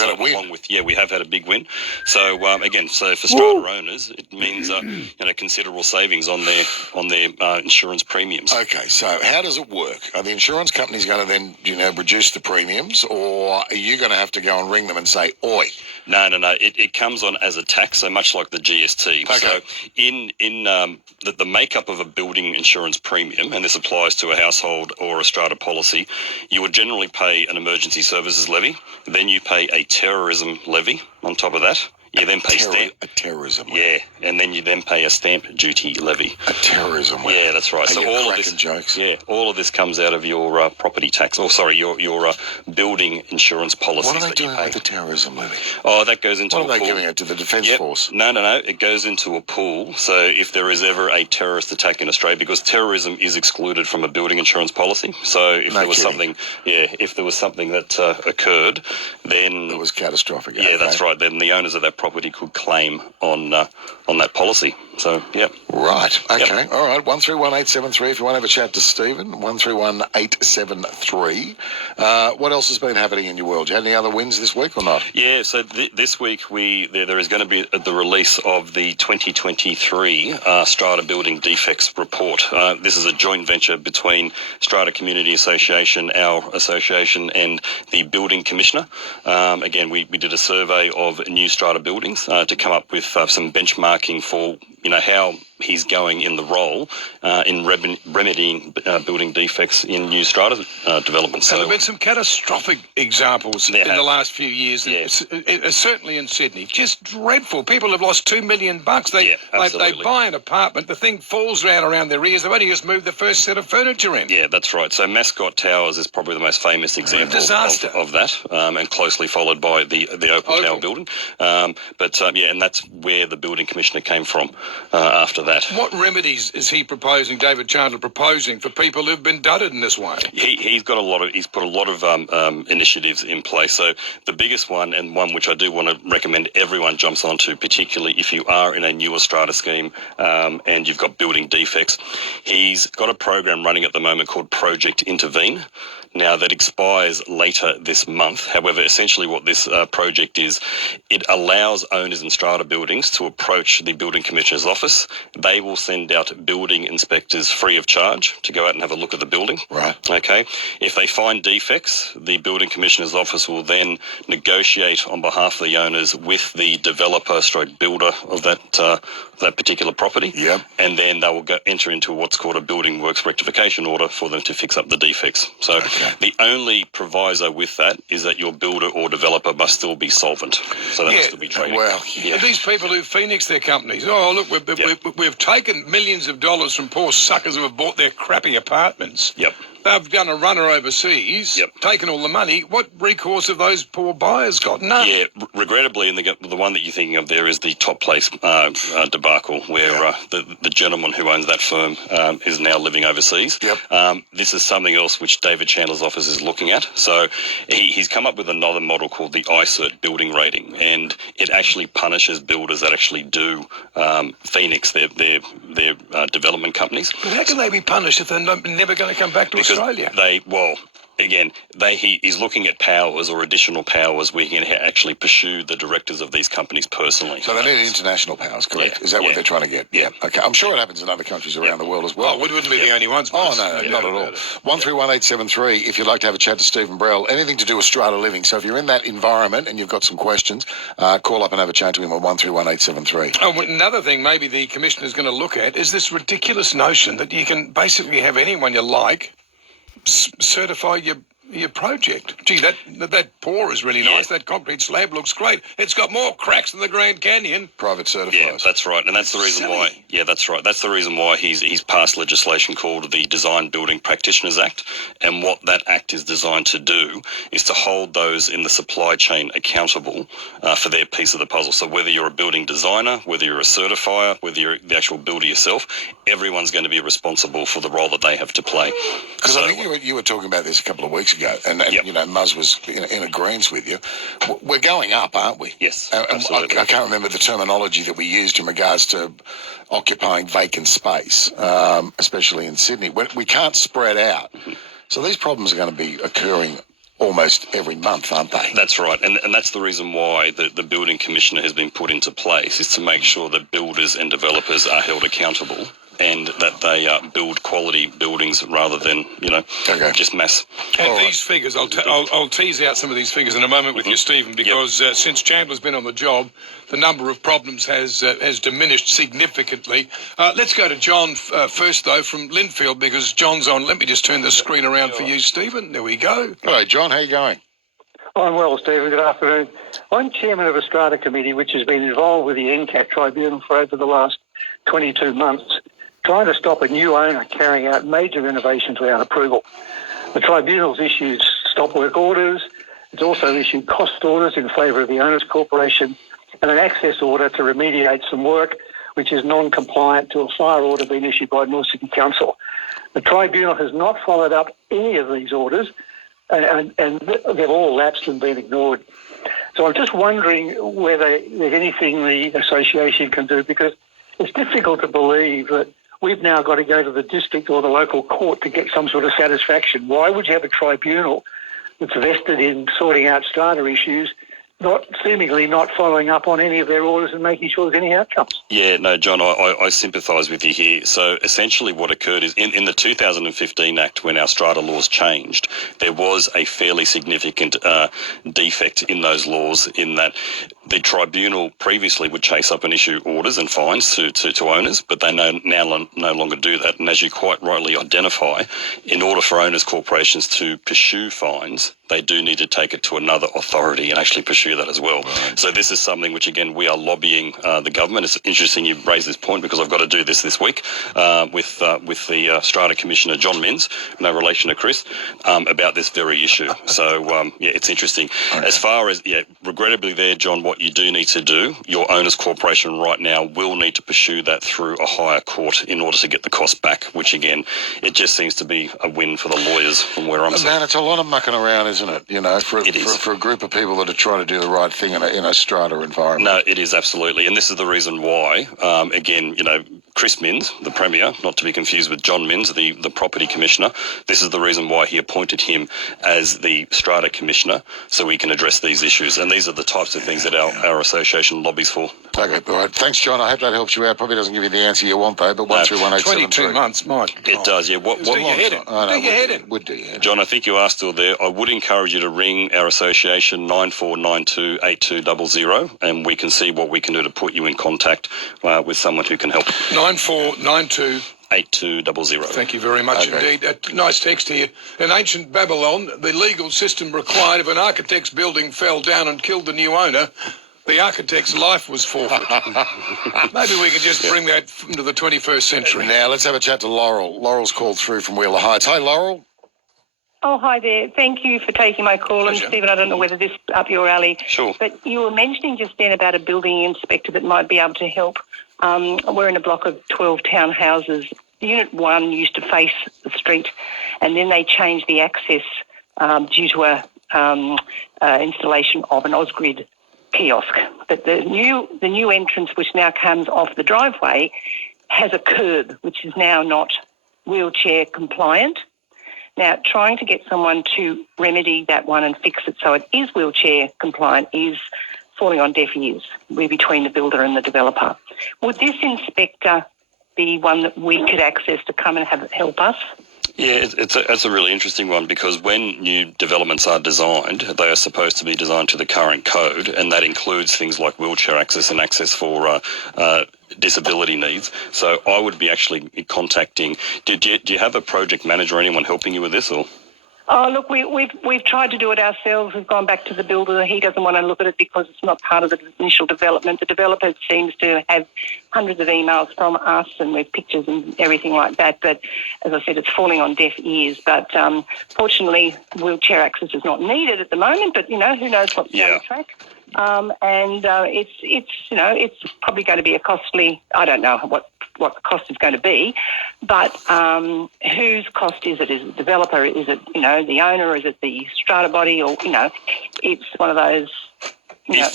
you've had a win. We have had a big win. So again, for strata owners, it means considerable savings on their insurance premiums. Okay, so how does it work? Are the insurance companies going to then reduce the premiums, or are you going to have to go and ring them and say, oi? No. It comes on as a tax, so much like the GST. Okay. So in the makeup of a building insurance premium, and this applies to a household or a strata policy, you would generally pay an emergency services levy, then you pay a terrorism levy on top of that. You then pay a terrorism levy. Yeah, and then you then pay a stamp duty levy. A terrorism levy. Yeah, that's right. So all of this jokes. Yeah, all of this comes out of your property tax. Your building insurance policies. What are they doing with the terrorism levy? Oh, that goes into What a are they pool. giving it to the Defence Force? No. It goes into a pool. So if there is ever a terrorist attack in Australia, because terrorism is excluded from a building insurance policy. So if there was something that occurred, then it was catastrophic. Yeah, that's right. Then the owners of that property could claim on that policy. So, yeah. Right. Okay. Yep. All right. 131873 if you want to have a chat to Stephen. 131873. What else has been happening in your world? You had any other wins this week or not? Yeah. So this week there is going to be the release of the 2023 Strata Building Defects Report. This is a joint venture between Strata Community Association, our association, and the Building Commissioner. Again, we did a survey of new strata buildings to come up with some benchmarking for how he's going in the role in remedying building defects in new strata developments. So there have been some catastrophic examples in the last few years, certainly in Sydney. Just dreadful. People have lost $2 million. They buy an apartment, the thing falls around their ears. They've only just moved the first set of furniture in. Yeah, that's right. So Mascot Towers is probably the most famous example of that, and closely followed by the Opal Tower building. And that's where the Building Commissioner came from after that. What remedies is he proposing, David Chandler proposing, for people who've been dudded in this way? He's put a lot of initiatives in place. So the biggest one, and one which I do want to recommend everyone jumps onto, particularly if you are in a newer strata scheme and you've got building defects, he's got a program running at the moment called Project Intervene. Now, that expires later this month. However, essentially what this project is, it allows owners in strata buildings to approach the Building Commissioner's office. They will send out building inspectors free of charge to go out and have a look at the building. Right. Okay. If they find defects, the Building Commissioner's office will then negotiate on behalf of the owners with the developer / builder of that particular property. Yep. And then they will enter into what's called a building works rectification order for them to fix up the defects. So the only proviso with that is that your builder or developer must still be solvent. So that has to be trading. Well, these people who phoenix their companies, look, we've taken millions of dollars from poor suckers who have bought their crappy apartments. Yep. They've done a runner overseas, taken all the money. What recourse have those poor buyers got? None. Yeah, regrettably, and the one that you're thinking of there is the Top Place debacle, where the gentleman who owns that firm is now living overseas. Yep. This is something else which David Chandler's office is looking at. So he's come up with another model called the ICERT building rating, and it actually punishes builders that actually do phoenix their development companies. But how can they be punished if they're never going to come back to Australia? He's looking at powers or additional powers where he can actually pursue the directors of these companies personally. So they need international powers, correct? Yeah. Is that what they're trying to get? Yeah. Okay. I'm sure it happens in other countries around the world as well. We wouldn't be the only ones. Oh, no, not at all. 131873 if you'd like to have a chat to Stephen Brell. Anything to do with strata living. So if you're in that environment and you've got some questions, call up and have a chat to him on 131873. Another thing maybe the Commissioner's going to look at is this ridiculous notion that you can basically have anyone you like certify your project. Gee, that pour is really nice. That concrete slab looks great. It's got more cracks than the Grand Canyon. Private certifiers. Yeah, that's right, and that's the reason why. Yeah, that's right. That's the reason why he's passed legislation called the Design Building Practitioners Act, and what that act is designed to do is to hold those in the supply chain accountable for their piece of the puzzle. So whether you're a building designer, whether you're a certifier, whether you're the actual builder yourself, everyone's going to be responsible for the role that they have to play. Because I think you were talking about this a couple of weeks ago, and Muzz was in agreement with you. We're going up, aren't we? Yes, absolutely. I can't remember the terminology that we used in regards to occupying vacant space, especially in Sydney. We can't spread out. So these problems are going to be occurring almost every month, aren't they? That's right, and that's the reason why the building commissioner has been put into place, is to make sure that builders and developers are held accountable and that they build quality buildings rather than, just mass. And these figures, I'll tease out some of these figures in a moment with you, Stephen, because since Chandler's been on the job, the number of problems has diminished significantly. Let's go to John first, though, from Linfield, because John's on. Let me just turn the screen around for you, Stephen. There we go. Hello, John. How you going? I'm well, Stephen. Good afternoon. I'm chairman of a strata committee which has been involved with the NCAT tribunal for over the last 22 months, trying to stop a new owner carrying out major renovations without approval. The tribunal's issued stop work orders. It's also issued cost orders in favour of the owners' corporation and an access order to remediate some work which is non-compliant to a fire order being issued by North Sydney Council. The tribunal has not followed up any of these orders, and they've all lapsed and been ignored. So I'm just wondering whether there's anything the association can do, because it's difficult to believe that we've now got to go to the district or the local court to get some sort of satisfaction. Why would you have a tribunal that's vested in sorting out strata issues, seemingly not following up on any of their orders and making sure there's any outcomes? Yeah, no, John, I sympathise with you here. So essentially what occurred is in the 2015 Act, when our strata laws changed, there was a fairly significant defect in those laws, in that the tribunal previously would chase up and issue orders and fines to owners, but they now no longer do that. And as you quite rightly identify, in order for owners' corporations to pursue fines, they do need to take it to another authority and actually pursue that as well. Right. So this is something which, again, we are lobbying the government. It's interesting you raise this point, because I've got to do this week with the Strata Commissioner, John Minns, no relation to Chris, about this very issue. So, it's interesting. Okay. As far as, regrettably there, John, what you do need to do, your owners' corporation right now will need to pursue that through a higher court in order to get the cost back, which, again, it just seems to be a win for the lawyers from where I'm sitting. Man, it's a lot of mucking around, isn't it? For a group of people that are trying to do the right thing in a strata environment. No, it is, absolutely. And this is the reason why, again, Chris Minns, the Premier, not to be confused with John Minns, the Property Commissioner, this is the reason why he appointed him as the Strata Commissioner, so we can address these issues. And these are the types of things that our association lobbies for. Okay, all right. Thanks, John. I hope that helps you out. Probably doesn't give you the answer you want, though, but 131873. 22 months, Mike. It does, yeah. Do your head in. Would do your head in. John, I think you are still there. I would encourage you to ring our association 9492 8200, and we can see what we can do to put you in contact with someone who can help. 9492 8200. Thank you very much indeed. A nice text here. In ancient Babylon, the legal system required if an architect's building fell down and killed the new owner, the architect's life was forfeit. Maybe we could just bring that into the 21st century. Now, let's have a chat to Laurel. Laurel's called through from Wheeler Heights. Hey, Laurel. Oh, hi there. Thank you for taking my call. Pleasure. And, Stephen, I don't know whether this is up your alley. Sure. But you were mentioning just then about a building inspector that might be able to help. We're in a block of 12 townhouses. Unit 1 used to face the street, and then they changed the access due to a installation of an Ausgrid kiosk. But the new entrance, which now comes off the driveway, has a curb, which is now not wheelchair compliant. Now, trying to get someone to remedy that one and fix it so it is wheelchair compliant is falling on deaf ears. We're between the builder and the developer. Would this inspector be one that we could access to come and have it help us? Yeah, it's a really interesting one, because when new developments are designed, they are supposed to be designed to the current code, and that includes things like wheelchair access and access for disability needs. So I would be actually contacting. Do you have a project manager or anyone helping you with this, or? Oh, look, we've tried to do it ourselves. We've gone back to the builder. He doesn't want to look at it because it's not part of the initial development. The developer seems to have hundreds of emails from us and with pictures and everything like that. But as I said, it's falling on deaf ears. But fortunately, wheelchair access is not needed at the moment. But who knows what's down the track. It's probably going to be a costly. I don't know what the cost is going to be, but whose cost is it? Is it the developer? Is it the owner? Is it the strata body? Or it's one of those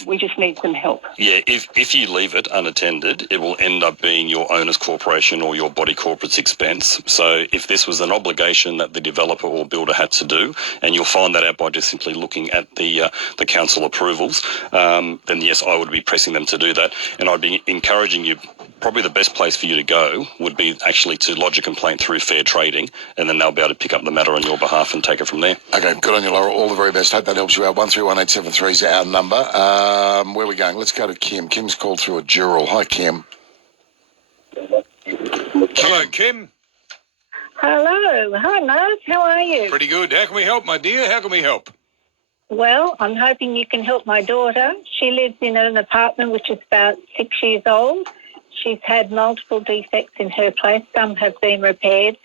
we just need some help. Yeah, if you leave it unattended, it will end up being your owner's corporation or your body corporate's expense. So if this was an obligation that the developer or builder had to do, and you'll find that out by just simply looking at the council approvals, then yes, I would be pressing them to do that. And I'd be encouraging you, probably the best place for you to go would be actually to lodge a complaint through Fair Trading, and then they'll be able to pick up the matter on your behalf and take it from there. Okay, good on you, Laura. All the very best. Hope that helps you out. 131873 is our number. Where are we going? Let's go to Kim. Kim's called through a Dural. Hi, Kim. Hello, Kim. Hello. Hi, Mark. How are you? Pretty good. How can we help, my dear? How can we help? Well, I'm hoping you can help my daughter. She lives in an apartment which is about 6 years old. She's had multiple defects in her place. Some have been repaired,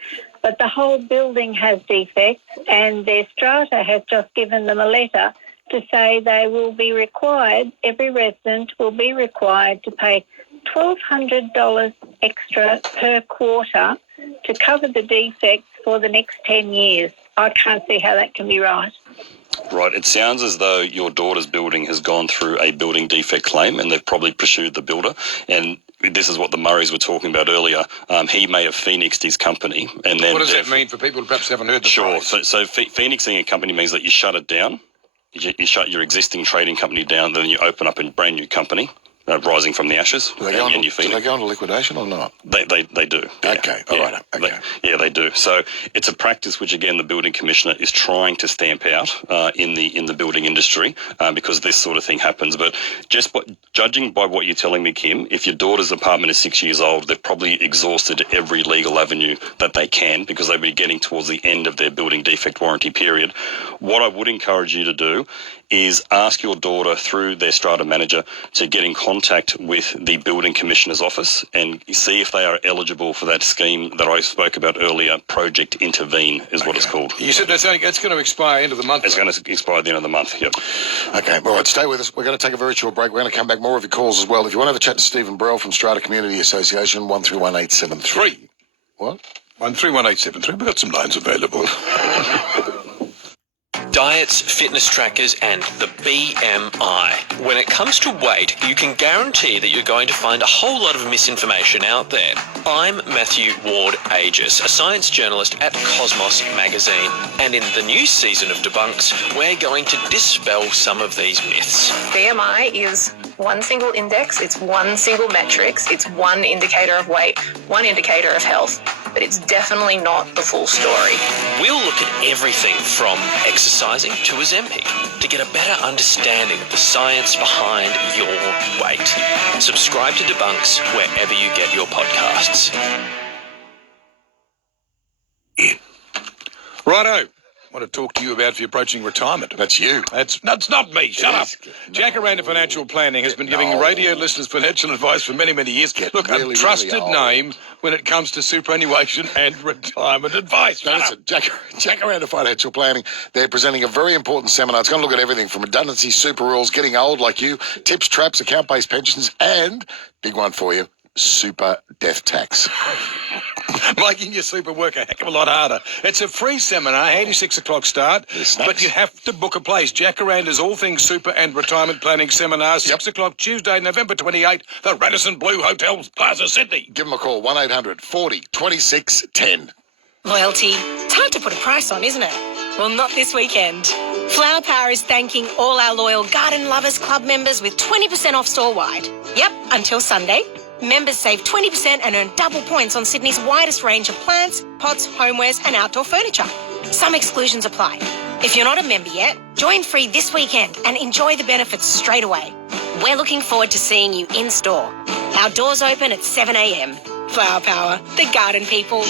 but the whole building has defects, and their strata has just given them a letter to say they will be required, every resident will be required to pay $1,200 extra per quarter to cover the defects for the next 10 years. I can't see how that can be right. Right, it sounds as though your daughter's building has gone through a building defect claim, and they've probably pursued the builder. And this is what the Murrays were talking about earlier. He may have phoenixed his company, and then What does that mean for people who perhaps haven't heard the Sure. phrase? So phoenixing a company means that you shut it down, you shut your existing trading company down, then you open up a brand new company, rising from the ashes. Do they go into liquidation or not? They do. Okay, all right. Okay. They do. So it's a practice which, again, the building commissioner is trying to stamp out in the building industry because this sort of thing happens. But judging by what you're telling me, Kim, if your daughter's apartment is 6 years old, they've probably exhausted every legal avenue that they can because they'll be getting towards the end of their building defect warranty period. What I would encourage you to do is ask your daughter through their strata manager to get in contact with the building commissioner's office and see if they are eligible for that scheme that I spoke about earlier. Project Intervene is what it's called. You said that's going to expire end of the month. It's going to expire at the end of the month, yep. Okay, all right, stay with us. We're going to take a very short break. We're going to come back, more of your calls as well. If you want to have a chat to Stephen Brell from Strata Community Association, 131873. What? 131873. We've got some loans available. Diets, fitness trackers and the BMI. When it comes to weight, you can guarantee that you're going to find a whole lot of misinformation out there. I'm Matthew Ward-Aegis, a science journalist at Cosmos magazine, and in the new season of Debunks, we're going to dispel some of these myths. BMI is one single index, it's one single metrics, it's one indicator of weight, one indicator of health, but it's definitely not the full story. We'll look at everything from exercising to Ozempic to get a better understanding of the science behind your weight. Subscribe to Debunks wherever you get your podcasts. Righto. I want to talk to you about if you're approaching retirement. That's you. That's not me. Shut up. Jacaranda Financial Planning has been giving radio listeners financial advice for many, many years. Look, really, a trusted really name when it comes to superannuation and retirement advice. Now, listen, Jacaranda Financial Planning, they're presenting a very important seminar. It's going to look at everything from redundancy, super rules, getting old like you, tips, traps, account-based pensions, and, big one for you, super death tax. Making your super work a heck of a lot harder. It's a free seminar, 86 o'clock start, but you have to book a place. Jacaranda's All Things Super and Retirement Planning Seminar, 6 o'clock Tuesday, November 28th, the Radisson Blue Hotel, Plaza, Sydney. Give them a call, 1800 40 26 10. Loyalty. It's hard to put a price on, isn't it? Well, not this weekend. Flower Power is thanking all our loyal Garden Lovers Club members with 20% off store-wide. Yep, until Sunday. Members save 20% and earn double points on Sydney's widest range of plants, pots, homewares and outdoor furniture. Some exclusions apply. If you're not a member yet, join free this weekend and enjoy the benefits straight away. We're looking forward to seeing you in store. Our doors open at 7 a.m. Flower Power, the garden people.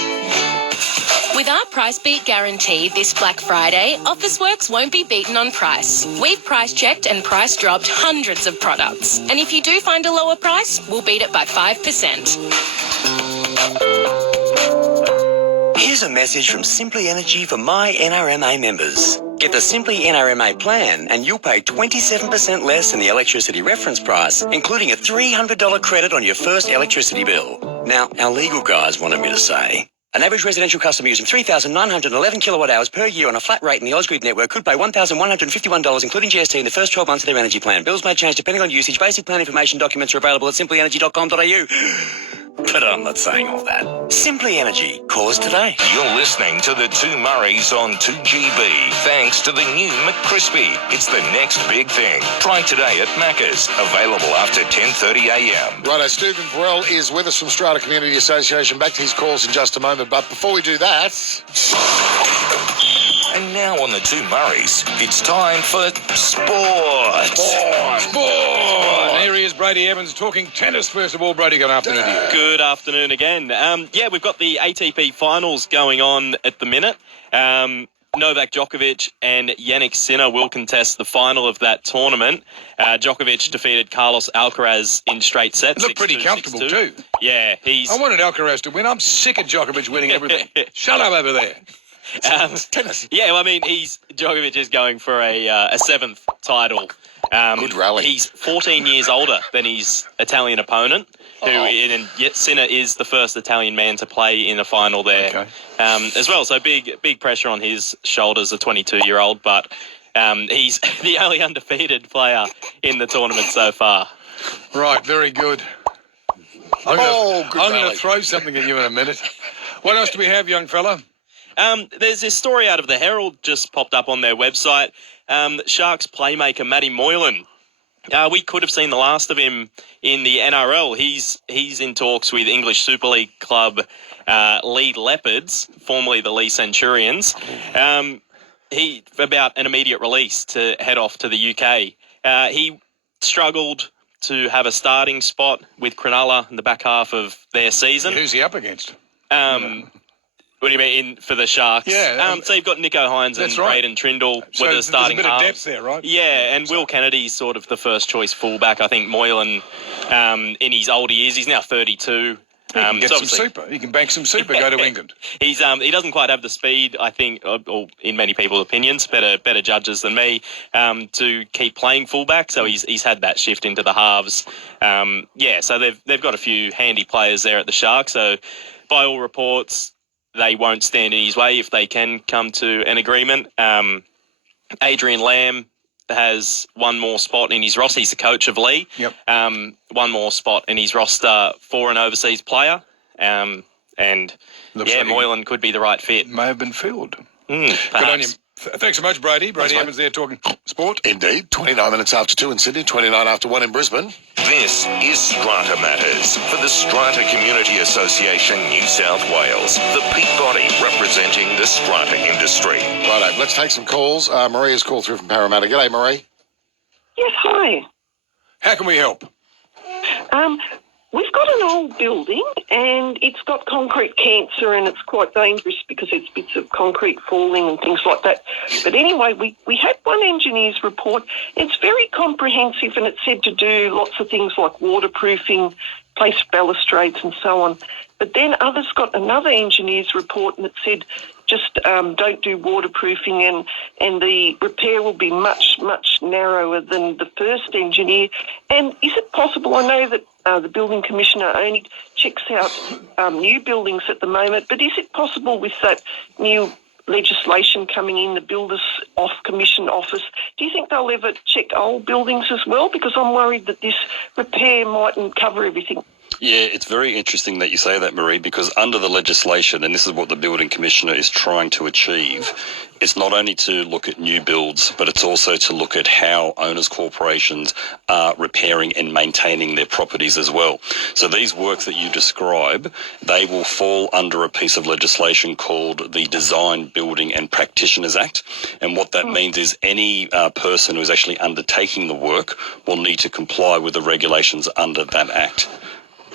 With our price beat guarantee this Black Friday, Officeworks won't be beaten on price. We've price checked and price dropped hundreds of products. And if you do find a lower price, we'll beat it by 5%. Here's a message from Simply Energy for my NRMA members. Get the Simply NRMA plan and you'll pay 27% less than the electricity reference price, including a $300 credit on your first electricity bill. Now, our legal guys wanted me to say, An average residential customer using 3,911 kilowatt hours per year on a flat rate in the Ausgrid network could pay $1,151, including GST, in the first 12 months of their energy plan. Bills may change depending on usage. Basic plan information documents are available at simplyenergy.com.au. But I'm not saying all that. Simply Energy. Call us today. You're listening to the Two Murrays on 2GB. Thanks to the new McCrispy. It's the next big thing. Try today at Macca's. Available after 10:30am. Righto, Stephen Burrell is with us from Strata Community Association. Back to his calls in just a moment. But before we do that... And now on the Two Murrays, it's time for sport. And here he is, Brady Evans, talking tennis. First of all, Brady, good afternoon to you. Good afternoon again. We've got the ATP finals going on at the minute. Novak Djokovic and Jannik Sinner will contest the final of that tournament. Djokovic defeated Carlos Alcaraz in straight sets. Looked pretty comfortable too. Yeah, I wanted Alcaraz to win. I'm sick of Djokovic winning everything. Shut up over there. Tennis. Yeah, well, I memean, Djokovic is going for a seventh title. Good rally. He's 14 years older than his Italian opponent, and yet Sinner is the first Italian man to play in a final there as well. So big pressure on his shoulders, a 22-year-old, but he's the only undefeated player in the tournament so far. Right, very good. I'm going to throw something at you in a minute. What else do we have, young fella? There's this story out of the Herald just popped up on their website. Sharks playmaker Matty Moylan. We could have seen the last of him in the NRL. He's in talks with English Super League club Leigh Leopards, formerly the Leigh Centurions. He about an immediate release to head off to the UK. He struggled to have a starting spot with Cronulla in the back half of their season. Who's he up against? What do you mean for the Sharks? Yeah. So you've got Nico Hines and Braden Trindle with the starting there's a bit halves. of depth there, right? Yeah, and Will Kennedy's sort of the first choice fullback. I think Moylan, in his older years, he's now 32. He can get some super. He can bank some super, go to England. He doesn't quite have the speed, I think, or in many people's opinions, better judges than me, to keep playing fullback. So he's had that shift into the halves. So they've got a few handy players there at the Sharks. So by all reports, they won't stand in his way if they can come to an agreement. Adrian Lamb has one more spot in his roster. He's the coach of Leigh. Yep. One more spot in his roster for an overseas player. And like Moylan could be the right fit. May have been filled. Perhaps. Good on you. Thanks so much, Brady. Brady Evans there talking sport. Indeed. 29 minutes after 2 in Sydney, 29 after 1 in Brisbane. This is Strata Matters for the Strata Community Association, New South Wales. The peak body representing the strata industry. Righto, let's take some calls. Maria's called through from Parramatta. G'day, Marie. Yes, hi. How can we help? We've got an old building and it's got concrete cancer and it's quite dangerous because it's bits of concrete falling and things like that. But anyway, we had one engineer's report. It's very comprehensive and it said to do lots of things like waterproofing, place balustrades and so on. But then others got another engineer's report and it said just don't do waterproofing and the repair will be much, much narrower than the first engineer. And is it possible, I know that the building commissioner only checks out new buildings at the moment, but is it possible with that new legislation coming in, the Builders Off Commission Office, do you think they'll ever check old buildings as well? Because I'm worried that this repair mightn't cover everything. Yeah, it's very interesting that you say that, Marie, because under the legislation, and this is what the Building Commissioner is trying to achieve, it's not only to look at new builds, but it's also to look at how owners' corporations are repairing and maintaining their properties as well. So these works that you describe, they will fall under a piece of legislation called the Design, Building and Practitioners Act. And what that means is any person who is actually undertaking the work will need to comply with the regulations under that act.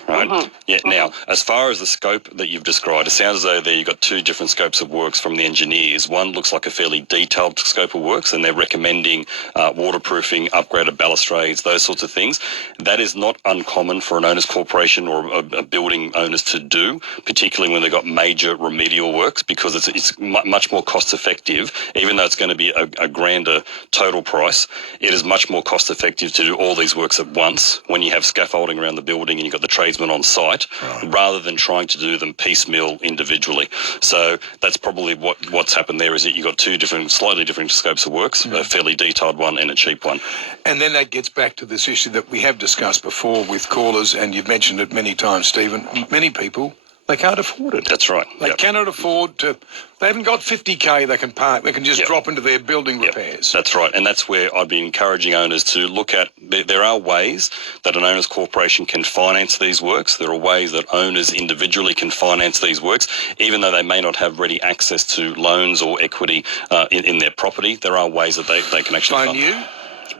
Right. Yeah. Now, as far as the scope that you've described, it sounds as though there you've got two different scopes of works from the engineers. One looks like a fairly detailed scope of works, and they're recommending waterproofing, upgraded balustrades, those sorts of things. That is not uncommon for an owner's corporation or a building owners to do, particularly when they've got major remedial works, because it's much more cost effective. Even though it's going to be a grander total price, it is much more cost effective to do all these works at once when you have scaffolding around the building and you've got the trades tradesmen on site rather than trying to do them piecemeal individually. So that's probably what's happened there, is that you've got two slightly different scopes of works, a fairly detailed one and a cheap one. And then that gets back to this issue that we have discussed before with callers, and you've mentioned it many times, Stephen. Many people, they can't afford it. That's right. They cannot afford to. They haven't got 50K they can park. They can just drop into their building repairs. That's right. And that's where I'd be encouraging owners to look at. There are ways that an owners corporation can finance these works. There are ways that owners individually can finance these works, even though they may not have ready access to loans or equity in their property. There are ways that they can actually phone you.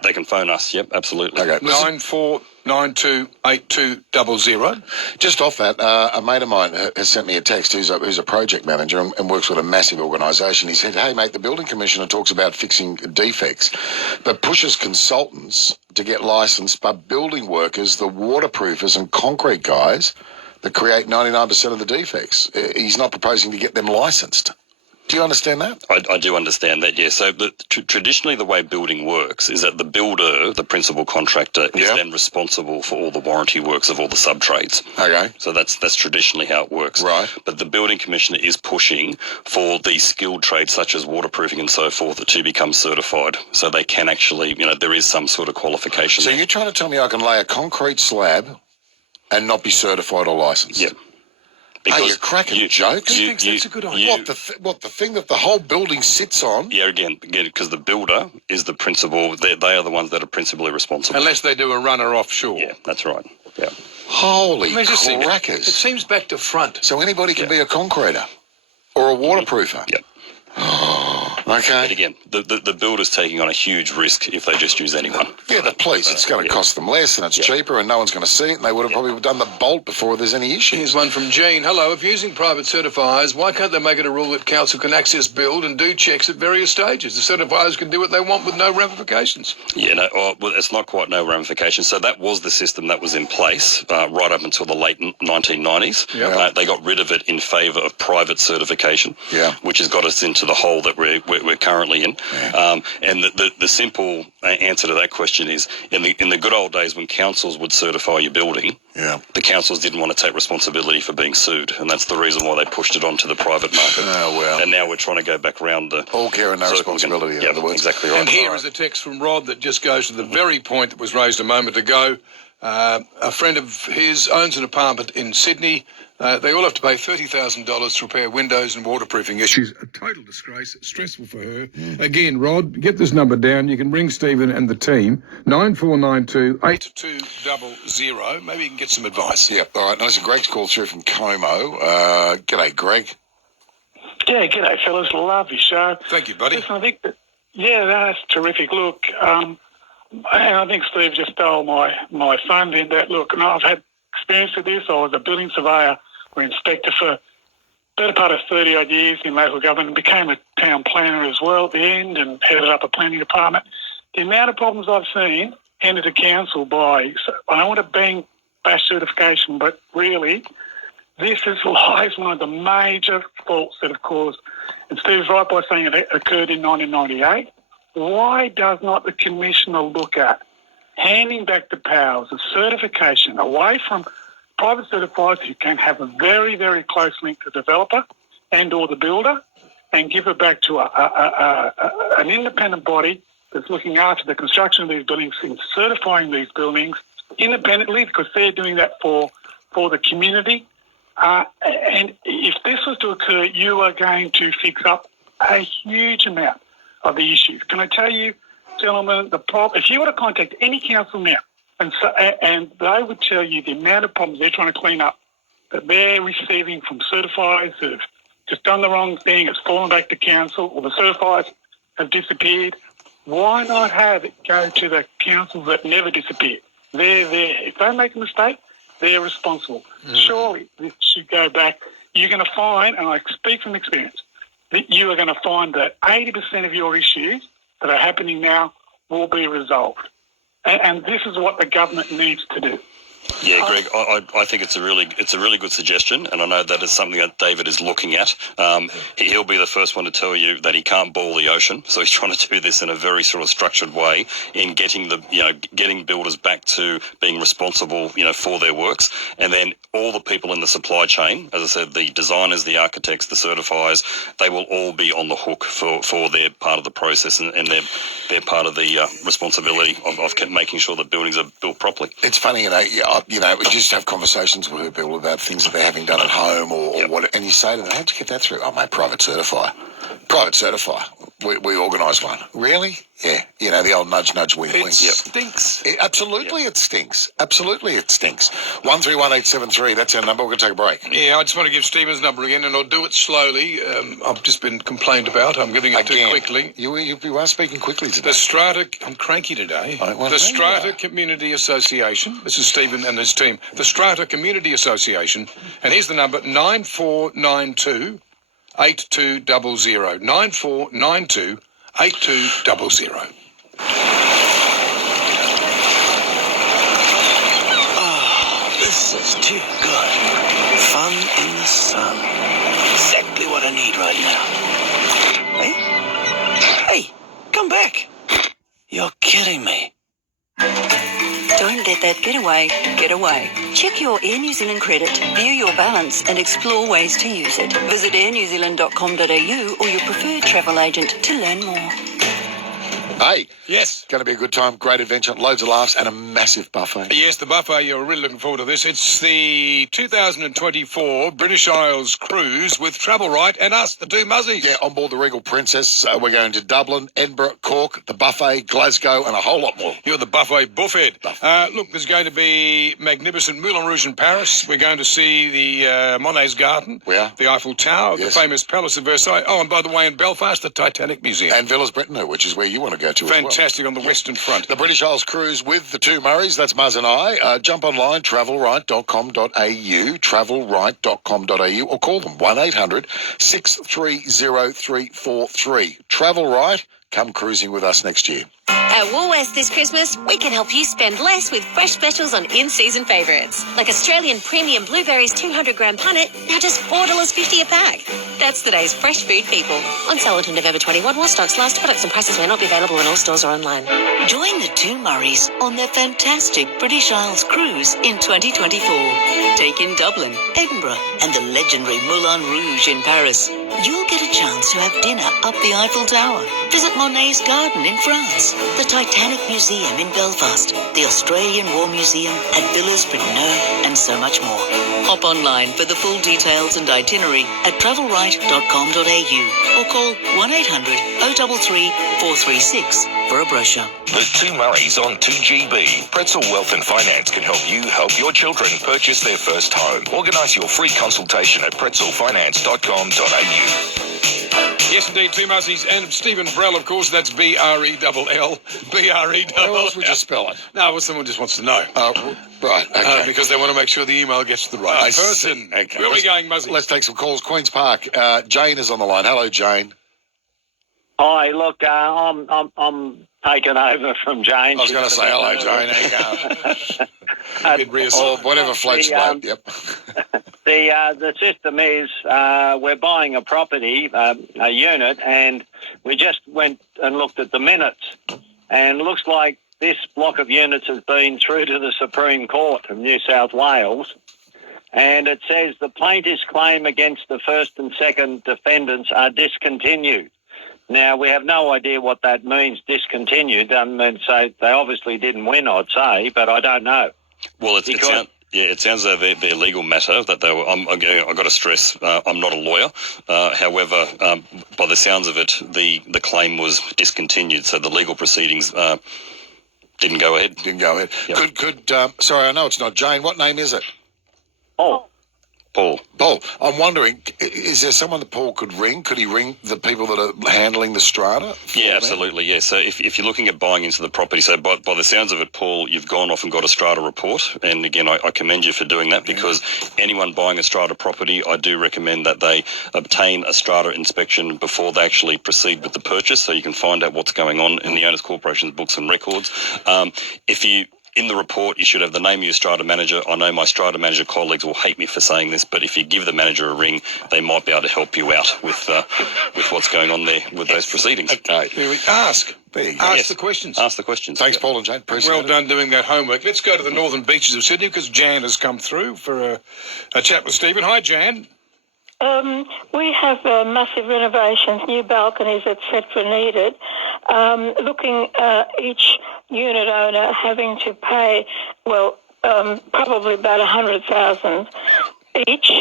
They can phone us. Yep, absolutely. Okay. 94928200. Just off that, a mate of mine has sent me a text who's a project manager and works with a massive organisation. He said, hey, mate, the building commissioner talks about fixing defects, but pushes consultants to get licensed by building workers, the waterproofers and concrete guys that create 99% of the defects. He's not proposing to get them licensed. Do you understand that? I do understand that, yes. So traditionally the way building works is that the builder, the principal contractor, is then responsible for all the warranty works of all the sub-trades. Okay. So that's traditionally how it works. Right. But the building commissioner is pushing for these skilled trades such as waterproofing and so forth to become certified. So they can actually, there is some sort of qualification. So you're trying to tell me I can lay a concrete slab and not be certified or licensed? Yep. Are you cracking jokes? Who thinks that's a good idea? What, the thing that the whole building sits on? Yeah, again, because the builder is the principal. They are the ones that are principally responsible. Unless they do a runner offshore. Yeah, that's right. Yeah. Holy crackers. It seems back to front. So anybody can be a concreter or a waterproofer? Yep. Okay. But again, the builder's taking on a huge risk if they just use anyone. Yeah, the police. It's going to cost them less and it's cheaper and no one's going to see it, and they would have probably done the bolt before there's any issue. Here's one from Jean. Hello, if using private certifiers, why can't they make it a rule that council can access, build and do checks at various stages? The certifiers can do what they want with no ramifications. Yeah, well, it's not quite no ramifications. So that was the system that was in place right up until the late 1990s. Yeah. They got rid of it in favour of private certification, which has got us into the hole that we're currently in. Yeah. And the simple answer to that question is, in the good old days when councils would certify your building, the councils didn't want to take responsibility for being sued, and that's the reason why they pushed it onto the private market. Oh, well. And now we're trying to go back round the... All care and no responsibility. Yeah, exactly right. And here is a text from Rod that just goes to the very point that was raised a moment ago. A friend of his owns an apartment in Sydney. They all have to pay $30,000 to repair windows and waterproofing issues. A total disgrace, stressful for her. Again, Rod, get this number down. You can ring Stephen and the team, 94928200. Maybe you can get some advice. Yeah, all right. Nice. Greg's called through from Como. G'day, Greg. Yeah, g'day, fellas. Love your show. Thank you, buddy. Listen, I think that's terrific. Look, and I think Steve just stole my thunder in that. Look, and I've had experience with this. I was a building surveyor or inspector for better part of 30-odd years in local government, and became a town planner as well at the end and headed up a planning department. The amount of problems I've seen handed to council by, I don't want to bash certification, but really this is lies one of the major faults that have caused, and Steve's right by saying it occurred in 1998. Why does not the Commissioner look at handing back the powers of certification away from private certifiers who can have a very, very close link to the developer and or the builder, and give it back to an independent body that's looking after the construction of these buildings and certifying these buildings independently, because they're doing that for the community. And if this was to occur, you are going to fix up a huge amount of the issues. Can I tell you, gentlemen, if you were to contact any council now, and they would tell you the amount of problems they're trying to clean up that they're receiving from certifiers that have just done the wrong thing, it's fallen back to council, or the certifiers have disappeared. Why not have it go to the councils that never disappear? They're there. If they make a mistake, they're responsible. Surely this should go back. You're going to find, and I speak from experience, that you are going to find that 80% of your issues that are happening now will be resolved. And this is what the government needs to do. Yeah, Greg, I think it's a really good suggestion, and I know that is something that David is looking at. He'll be the first one to tell you that he can't boil the ocean, so he's trying to do this in a very sort of structured way in getting getting builders back to being responsible, for their works, and then all the people in the supply chain, as I said, the designers, the architects, the certifiers, they will all be on the hook for their part of the process and their part of the responsibility of making sure that buildings are built properly. It's funny, we just have conversations with people about things that they're having done at home or what, and you say to them, how'd you get that through? Oh, mate, private certify. We organise one. Really? Yeah. The old nudge, wink, wink. Stinks. Absolutely it stinks. 131873, that's our number. We're going to take a break. Yeah, I just want to give Stephen's number again, and I'll do it slowly. I've just been complained about. I'm giving it too quickly. You are speaking quickly today. The Strata, I'm cranky today. The Strata Community Association. This is Stephen and his team. The Strata Community Association. And here's the number, 9492 8200. 9492 8200. This is too good. Fun in the sun. Exactly what I need right now. Hey, come back. You're kidding me. Don't let that get away. Get away. Check your Air New Zealand credit, view your balance and explore ways to use it. Visit airnewzealand.com.au or your preferred travel agent to learn more. Hey. Yes. Going to be a good time, great adventure, loads of laughs and a massive buffet. Yes, the buffet, you're really looking forward to this. It's the 2024 British Isles cruise with Travel Right and us, the two muzzies. Yeah, on board the Regal Princess. We're going to Dublin, Edinburgh, Cork, the buffet, Glasgow and a whole lot more. You're the buffet buffet. Look, there's going to be magnificent Moulin Rouge in Paris. We're going to see the Monet's Garden, the Eiffel Tower, the famous Palace of Versailles. Oh, and by the way, in Belfast, the Titanic Museum. And Villas Bretonneau, which is where you want to go to Fantastic on the Western Front. The British Isles cruise with the two Murrays, that's Muzz and I. Jump online, travelright.com.au, travelright.com.au, or call them 1800 630 343. Travel Right, come cruising with us next year. At Woolworths this Christmas, we can help you spend less with fresh specials on in-season favourites. Like Australian Premium Blueberries 200-gram punnet, now just $4.50 a pack. That's today's fresh food people. On sale until November 21 while stocks last. Products and prices may not be available in all stores or online. Join the two Murrays on their fantastic British Isles cruise in 2024. Take in Dublin, Edinburgh and the legendary Moulin Rouge in Paris. You'll get a chance to have dinner up the Eiffel Tower, visit Monet's Garden in France, the Titanic Museum in Belfast, the Australian War Museum at Villas Bretonneau, and so much more. Hop online for the full details and itinerary at travelright.com.au or call 1800 033 436 for a brochure. The two Murrays on 2GB. Pretzel Wealth and Finance can help you help your children purchase their first home. Organise your free consultation at pretzelfinance.com.au. Yes, indeed, two muzzies. And Stephen Brell, of course, that's B-R-E-L-L. B-R-E-L-L. How else would you spell it? No, well, someone just wants to know. Right, okay. Because they want to make sure the email gets to the right person. Okay. Where are we going, Muzzy? Let's take some calls. Queen's Park. Jane is on the line. Hello, Jane. Hi, look, I'm taking over from Jane. I was going to say hello, Jane. There you go. Or whatever floats your boat. Yep. The system is we're buying a property, a unit, and we just went and looked at the minutes, and it looks like this block of units has been through to the Supreme Court of New South Wales, and it says the plaintiff's claim against the first and second defendants are discontinued. Now, we have no idea what that means, discontinued. So they obviously didn't win, I'd say, but I don't know. Well, it sounds like their legal matter that they were. I've got to stress, I'm not a lawyer. However, by the sounds of it, the claim was discontinued, so the legal proceedings didn't go ahead. Yep. Sorry, I know it's not Jane. What name is it? Oh. Paul. I'm wondering, is there someone that Paul could ring? Could he ring the people that are handling the strata? Yeah, absolutely, yeah. So if you're looking at buying into the property, so by the sounds of it, Paul, you've gone off and got a strata report. And again, I commend you for doing that because anyone buying a strata property, I do recommend that they obtain a strata inspection before they actually proceed with the purchase so you can find out what's going on in the Owners Corporation's books and records. in the report, you should have the name of your strata manager. I know my strata manager colleagues will hate me for saying this, but if you give the manager a ring, they might be able to help you out with what's going on there with those proceedings. Okay. There we ask. There you go. Ask the questions. Ask the questions. Thanks, Paul and Jane. Appreciate Well it. done doing that homework. Let's go to the northern beaches of Sydney because Jan has come through for a chat with Stephen. Hi, Jan. We have massive renovations, new balconies, etc. needed. Looking each unit owner having to pay, probably about 100,000 each,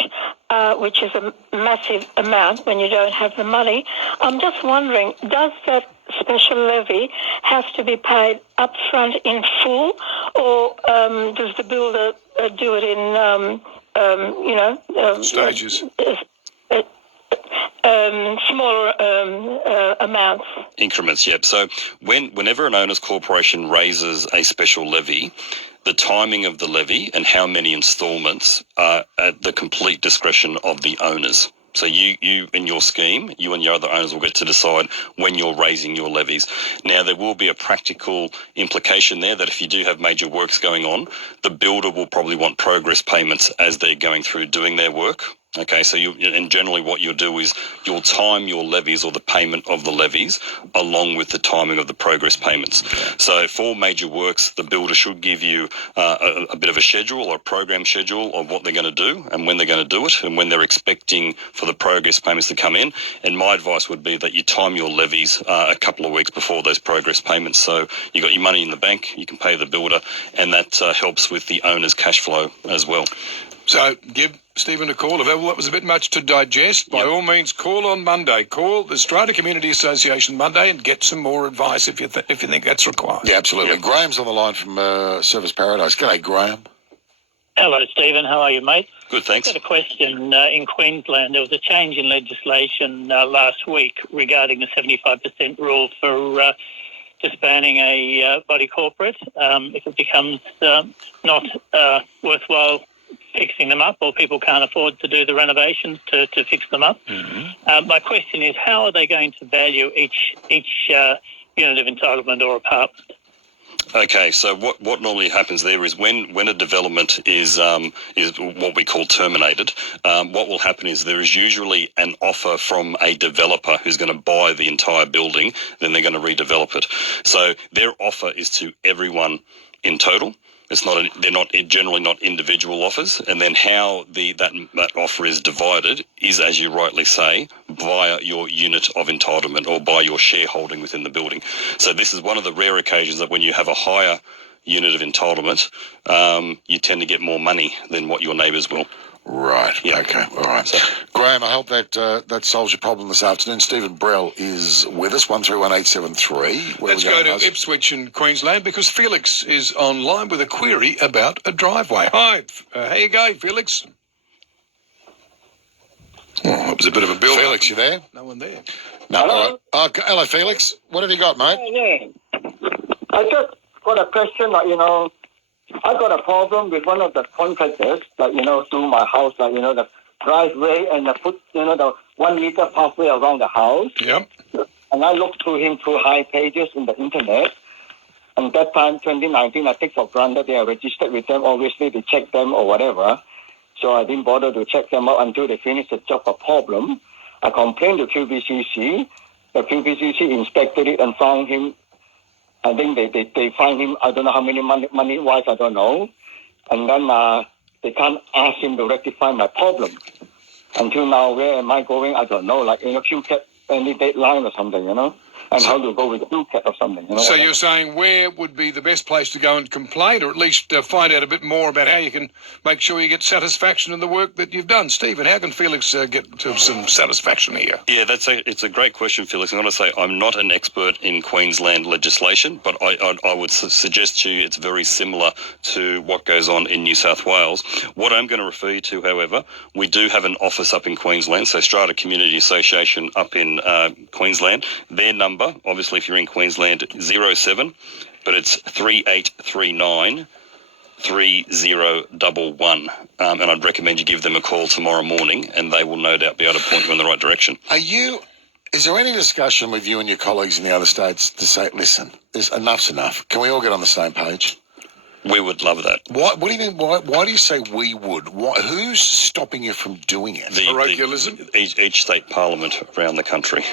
which is a massive amount when you don't have the money. I'm just wondering, does that special levy have to be paid up front in full, or does the builder do it in stages? Smaller amounts. Increments, yep. So whenever an owner's corporation raises a special levy, the timing of the levy and how many instalments are at the complete discretion of the owners. So you in your scheme, you and your other owners will get to decide when you're raising your levies. Now, there will be a practical implication there that if you do have major works going on, the builder will probably want progress payments as they're going through doing their work. Okay, so and generally what you'll do is you'll time your levies or the payment of the levies along with the timing of the progress payments. So for major works, the builder should give you a bit of a schedule or a program schedule of what they're going to do and when they're going to do it and when they're expecting for the progress payments to come in. And my advice would be that you time your levies a couple of weeks before those progress payments. So you got your money in the bank, you can pay the builder, and that helps with the owner's cash flow as well. So give Stephen a call. If that was a bit much to digest, by all means, call on Monday. Call the Strata Community Association Monday and get some more advice if you think that's required. Yeah, absolutely. Graham's on the line from Service Paradise. G'day, Graham. Hello, Stephen. How are you, mate? Good, thanks. I've got a question. In Queensland, there was a change in legislation last week regarding the 75% rule for disbanding a body corporate if it becomes not worthwhile fixing them up, or people can't afford to do the renovations to fix them up. Mm-hmm. My question is, how are they going to value each unit of entitlement or apartment? Okay, so what normally happens there is when a development is what we call terminated, what will happen is there is usually an offer from a developer who's going to buy the entire building, then they're going to redevelop it. So their offer is to everyone in total. They're not generally not individual offers, and then how that offer is divided is, as you rightly say, via your unit of entitlement or by your shareholding within the building. So this is one of the rare occasions that when you have a higher unit of entitlement, you tend to get more money than what your neighbours will. Right. Yeah. Okay. All right. So, Graham, I hope that solves your problem this afternoon. Stephen Brell is with us, 131873. Let's go to Ipswich in Queensland because Felix is online with a query about a driveway. Hi, how you going, Felix? Oh, it was a bit of a build. Felix, you there? No one there. No. Hello. Hello, Felix. What have you got, mate? Yeah. I just got a question, I got a problem with one of the contractors, through my house, the driveway and the 1 meter pathway around the house. Yep. And I looked through him through high pages in the internet. And that time, 2019, I take for granted they are registered with them. Obviously, they check them or whatever. So I didn't bother to check them out until they finished the job of problem. I complained to QBCC. The QBCC inspected it and found him. I think they find him, I don't know how many money-wise, I don't know. And then they can't ask him to rectify my problem. Until now, where am I going? I don't know. QCAT, any deadline or something, And how to go with QCAT or something, So you're saying where would be the best place to go and complain, or at least find out a bit more about how you can make sure you get satisfaction in the work that you've done? Stephen, how can Felix get to some satisfaction here? Yeah, it's a great question, Felix. I'm going to say I'm not an expert in Queensland legislation, but I would suggest to you it's very similar to what goes on in New South Wales. What I'm going to refer you to, however, we do have an office up in Queensland, so Strata Community Association up in Queensland. Their number, obviously if you're in Queensland, 07, but it's 3839 3011. And I'd recommend you give them a call tomorrow morning and they will no doubt be able to point you in the right direction. Is there any discussion with you and your colleagues in the other states to say, listen, enough's enough? Can we all get on the same page? We would love that. What do you mean? Why do you say we would? Who's stopping you from doing it? Each state parliament around the country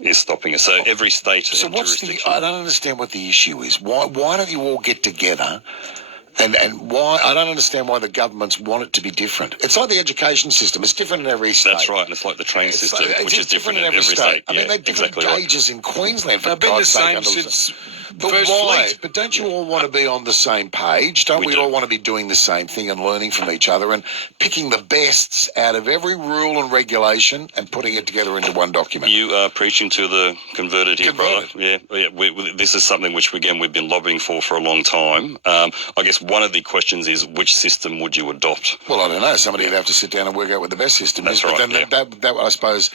is stopping it. So every state. So I don't understand what the issue is. Why don't you all get together? And why? I don't understand why the governments want it to be different. It's like the education system. It's different in every state. That's right, and it's like the train system, which is different in every state. I mean, Yeah, they're different exactly gauges in Queensland. For They've been the God's same sake, since but first why? fleet. But don't you all want to be on the same page? Don't we all want to be doing the same thing and learning from each other and picking the bests out of every rule and regulation and putting it together into one document? You are preaching to the converted here, brother. Yeah. This is something which, again, we've been lobbying for a long time. I guess one of the questions is, which system would you adopt? Well, I don't know. Somebody would have to sit down and work out what the best system is. That's But right, then that I suppose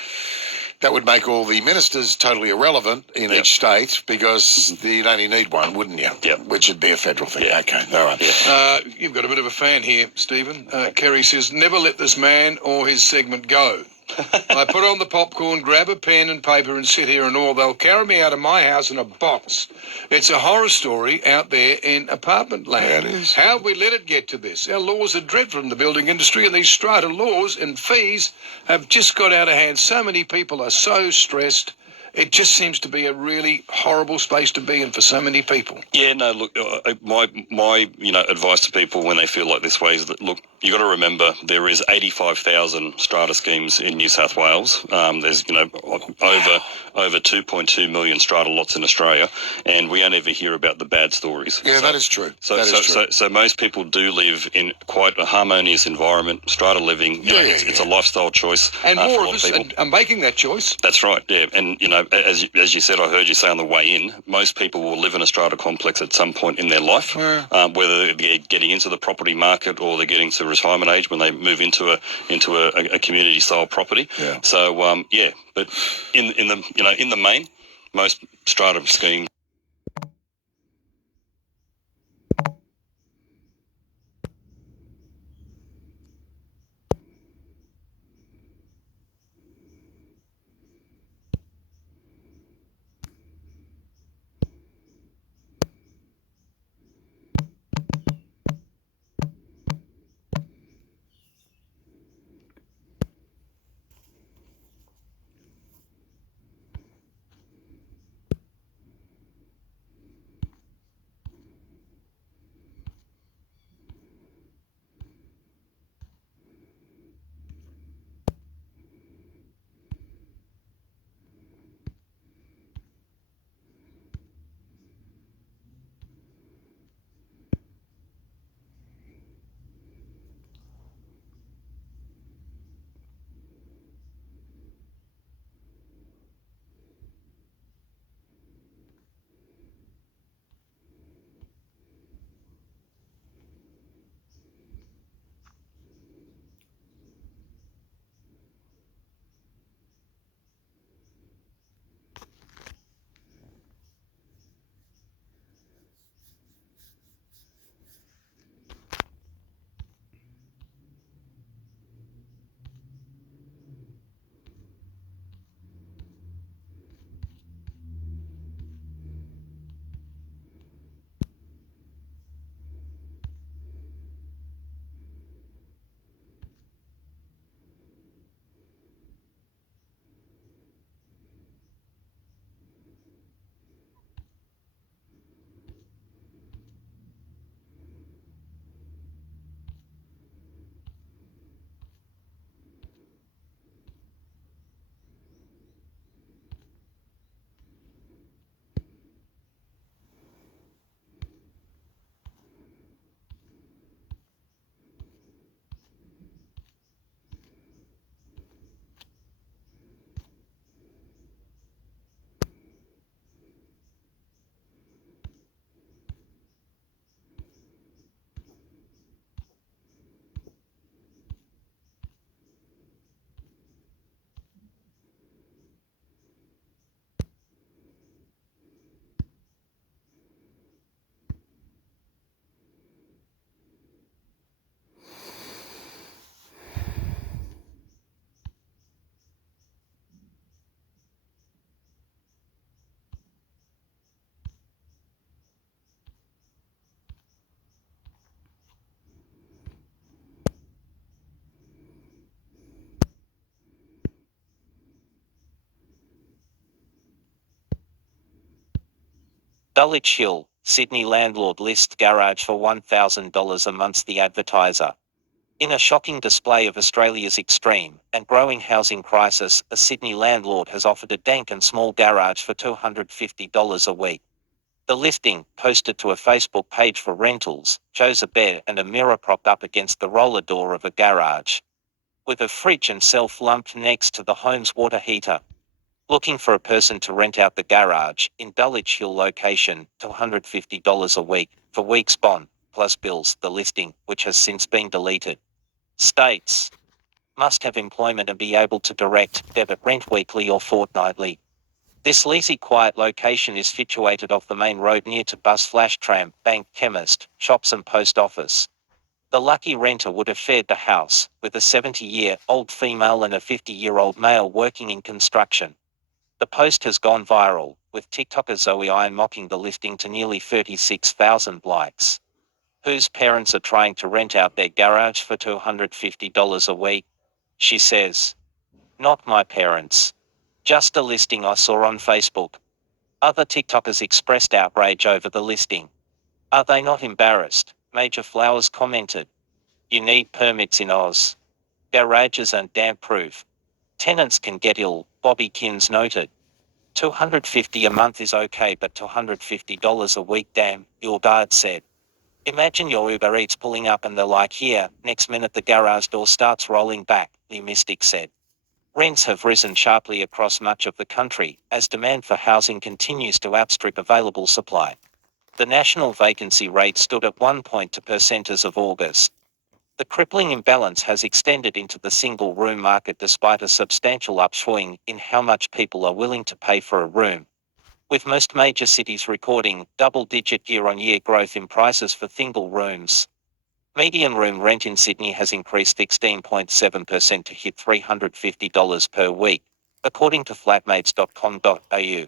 that would make all the ministers totally irrelevant in each state because you'd only need one, wouldn't you? Yeah. Which would be a federal thing. Okay, all right. You've got a bit of a fan here, Stephen. Kerry says, never let this man or his segment go. I put on the popcorn, grab a pen and paper and sit here and all. They'll carry me out of my house in a box. It's a horror story out there in apartment land. Yeah, it is. How have we let it get to this? Our laws are dreadful in the building industry, and these strata laws and fees have just got out of hand. So many people are so stressed. It just seems to be a really horrible space to be in for so many people. Yeah, no, look, my advice to people when they feel like this way is that, look, you got to remember there is 85,000 strata schemes in New South Wales. There's, over 2.2 million strata lots in Australia, and we only ever hear about the bad stories. Yeah, that is true. So most people do live in quite a harmonious environment. Strata living, it's a lifestyle choice. And for a more lot of us people. are making that choice. That's right, yeah. And, as you said, I heard you say on the way in, most people will live in a strata complex at some point in their life, whether they're getting into the property market or they're getting to retirement age when they move into a community style property. Yeah. So but in the main, most strata schemes. Dulwich Hill, Sydney landlord lists garage for $1,000 a month. The Advertiser. In a shocking display of Australia's extreme and growing housing crisis, a Sydney landlord has offered a dank and small garage for $250 a week. The listing, posted to a Facebook page for rentals, shows a bed and a mirror propped up against the roller door of a garage, with a fridge and shelf lumped next to the home's water heater. Looking for a person to rent out the garage, in Dulwich Hill location, $250 a week, for weeks bond, plus bills. The listing, which has since been deleted, states, must have employment and be able to direct debit rent weekly or fortnightly. This leasy quiet location is situated off the main road near to bus flash tram, bank, chemist, shops and post office. The lucky renter would have fared the house, with a 70-year-old female and a 50-year-old male working in construction. The post has gone viral, with TikToker Zoe Iron mocking the listing to nearly 36,000 likes. Whose parents are trying to rent out their garage for $250 a week? She says. Not my parents. Just a listing I saw on Facebook. Other TikTokers expressed outrage over the listing. Are they not embarrassed? Major Flowers commented. You need permits in Oz. Garages aren't damp-proof. Tenants can get ill, Bobby Kins noted. $250 a month is okay, but $250 a week, damn, your dad said. Imagine your Uber Eats pulling up and they're like, here, next minute the garage door starts rolling back, the mystic said. Rents have risen sharply across much of the country, as demand for housing continues to outstrip available supply. The national vacancy rate stood at 1.2% as of August. The crippling imbalance has extended into the single-room market despite a substantial upswing in how much people are willing to pay for a room, with most major cities recording double-digit year-on-year growth in prices for single rooms. Median room rent in Sydney has increased 16.7% to hit $350 per week, according to flatmates.com.au.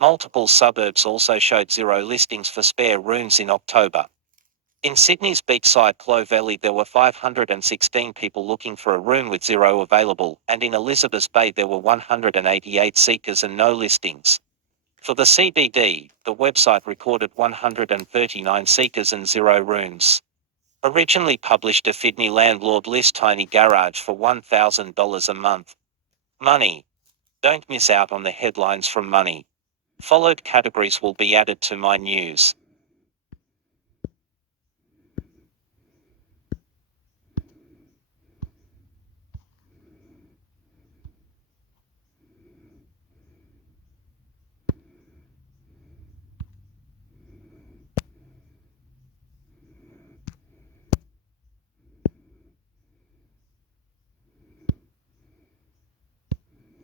Multiple suburbs also showed zero listings for spare rooms in October. In Sydney's beachside Clove Valley there were 516 people looking for a room with zero available, and in Elizabeth Bay there were 188 seekers and no listings. For the CBD, the website recorded 139 seekers and zero rooms. Originally published a Sydney landlord list tiny garage for $1,000 a month. Money. Don't miss out on the headlines from Money. Followed categories will be added to my news.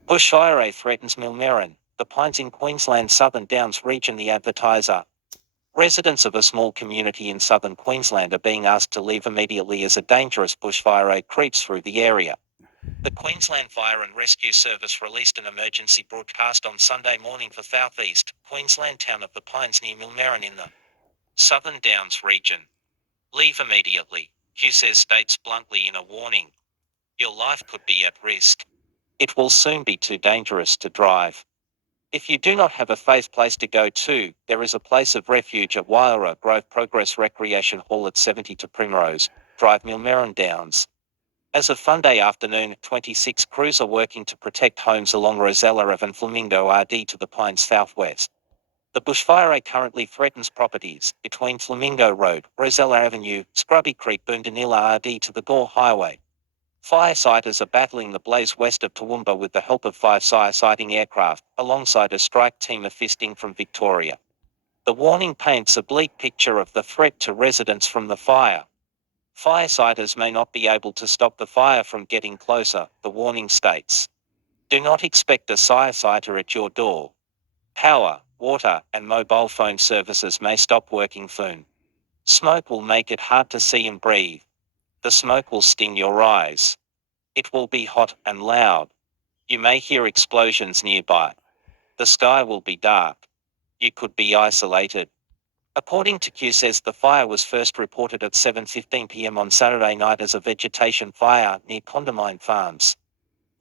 Bushfire threatens Millmerran, the Pines in Queensland's Southern Downs region. The Advertiser. Residents of a small community in southern Queensland are being asked to leave immediately as a dangerous bushfire creeps through the area. The Queensland Fire and Rescue Service released an emergency broadcast on Sunday morning for southeast Queensland town of the Pines near Millmerran in the Southern Downs region. Leave immediately, Hugh says states bluntly in a warning. Your life could be at risk. It will soon be too dangerous to drive. If you do not have a safe place to go to, there is a place of refuge at Wyra Grove Progress Recreation Hall at 70 to Primrose Drive, Millmerran Downs. As of Sunday afternoon, 26 crews are working to protect homes along Rosella Ave and Flamingo RD to the Pines southwest. The bushfire currently threatens properties between Flamingo Road, Rosella Avenue, Scrubby Creek, Boondanilla RD to the Gore Highway. Firefighters are battling the blaze west of Toowoomba with the help of 5 firefighting aircraft, alongside a strike team assisting from Victoria. The warning paints a bleak picture of the threat to residents from the fire. Firefighters may not be able to stop the fire from getting closer, the warning states. Do not expect a firefighter at your door. Power, water, and mobile phone services may stop working soon. Smoke will make it hard to see and breathe. The smoke will sting your eyes. It will be hot and loud. You may hear explosions nearby. The sky will be dark. You could be isolated. According to Q says the fire was first reported at 7:15 p.m. on Saturday night as a vegetation fire near Condamine Farms.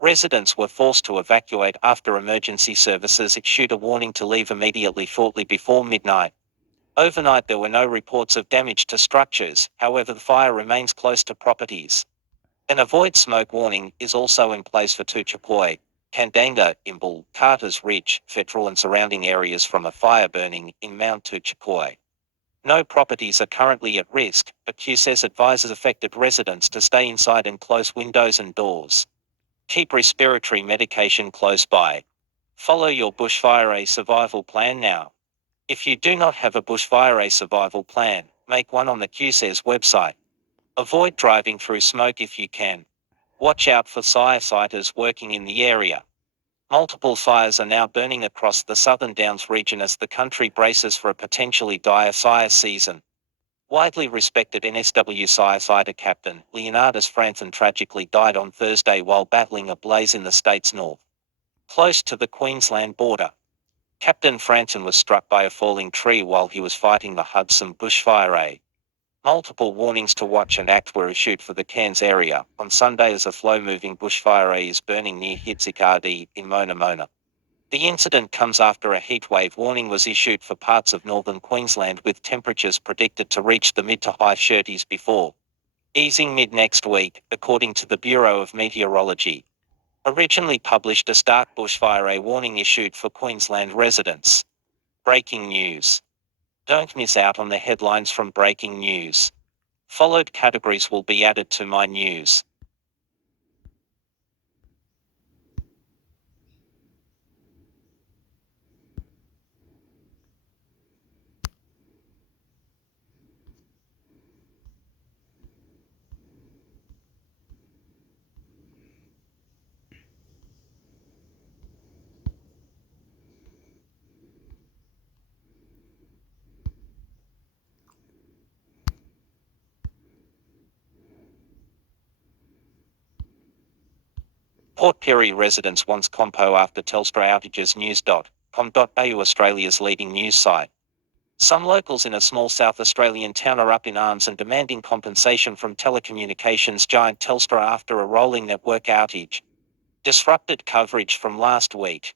Residents were forced to evacuate after emergency services issued a warning to leave immediately shortly before midnight. Overnight there were no reports of damage to structures, however the fire remains close to properties. An avoid smoke warning is also in place for Tuchapoi, Kandanga, Imbil, Carter's Ridge, Federal and surrounding areas from a fire burning in Mount Tuchapoi. No properties are currently at risk, but Q says advises affected residents to stay inside and close windows and doors. Keep respiratory medication close by. Follow your bushfire survival plan now. If you do not have a bushfire survival plan, make one on the QSES website. Avoid driving through smoke if you can. Watch out for firefighters working in the area. Multiple fires are now burning across the Southern Downs region as the country braces for a potentially dire fire season. Widely respected NSW firefighter Captain Leonardus Franzen tragically died on Thursday while battling a blaze in the state's north, close to the Queensland border. Captain Franzen was struck by a falling tree while he was fighting the Hudson bushfire. Multiple warnings to watch and act were issued for the Cairns area on Sunday as a slow-moving bushfire is burning near Hitzik in Mona Mona. The incident comes after a heatwave warning was issued for parts of northern Queensland with temperatures predicted to reach the mid to high 30s before easing mid-next week, according to the Bureau of Meteorology. Originally published a stark bushfire warning issued for Queensland residents. Breaking news. Don't miss out on the headlines from breaking news. Followed categories will be added to my news. Port Pirie residents wants compo after Telstra outages news.com.au Australia's leading news site. Some locals in a small South Australian town are up in arms and demanding compensation from telecommunications giant Telstra after a rolling network outage disrupted coverage from last week.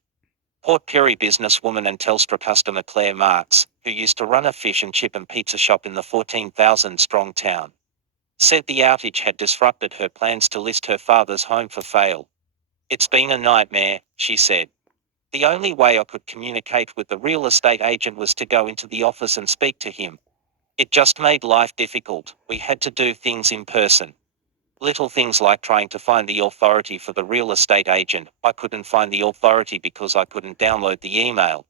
Port Pirie businesswoman and Telstra customer Claire Marks, who used to run a fish and chip and pizza shop in the 14,000-strong town, said the outage had disrupted her plans to list her father's home for sale. It's been a nightmare, she said. The only way I could communicate with the real estate agent was to go into the office and speak to him. It just made life difficult. We had to do things in person. Little things like trying to find the authority for the real estate agent. I couldn't find the authority because I couldn't download the email.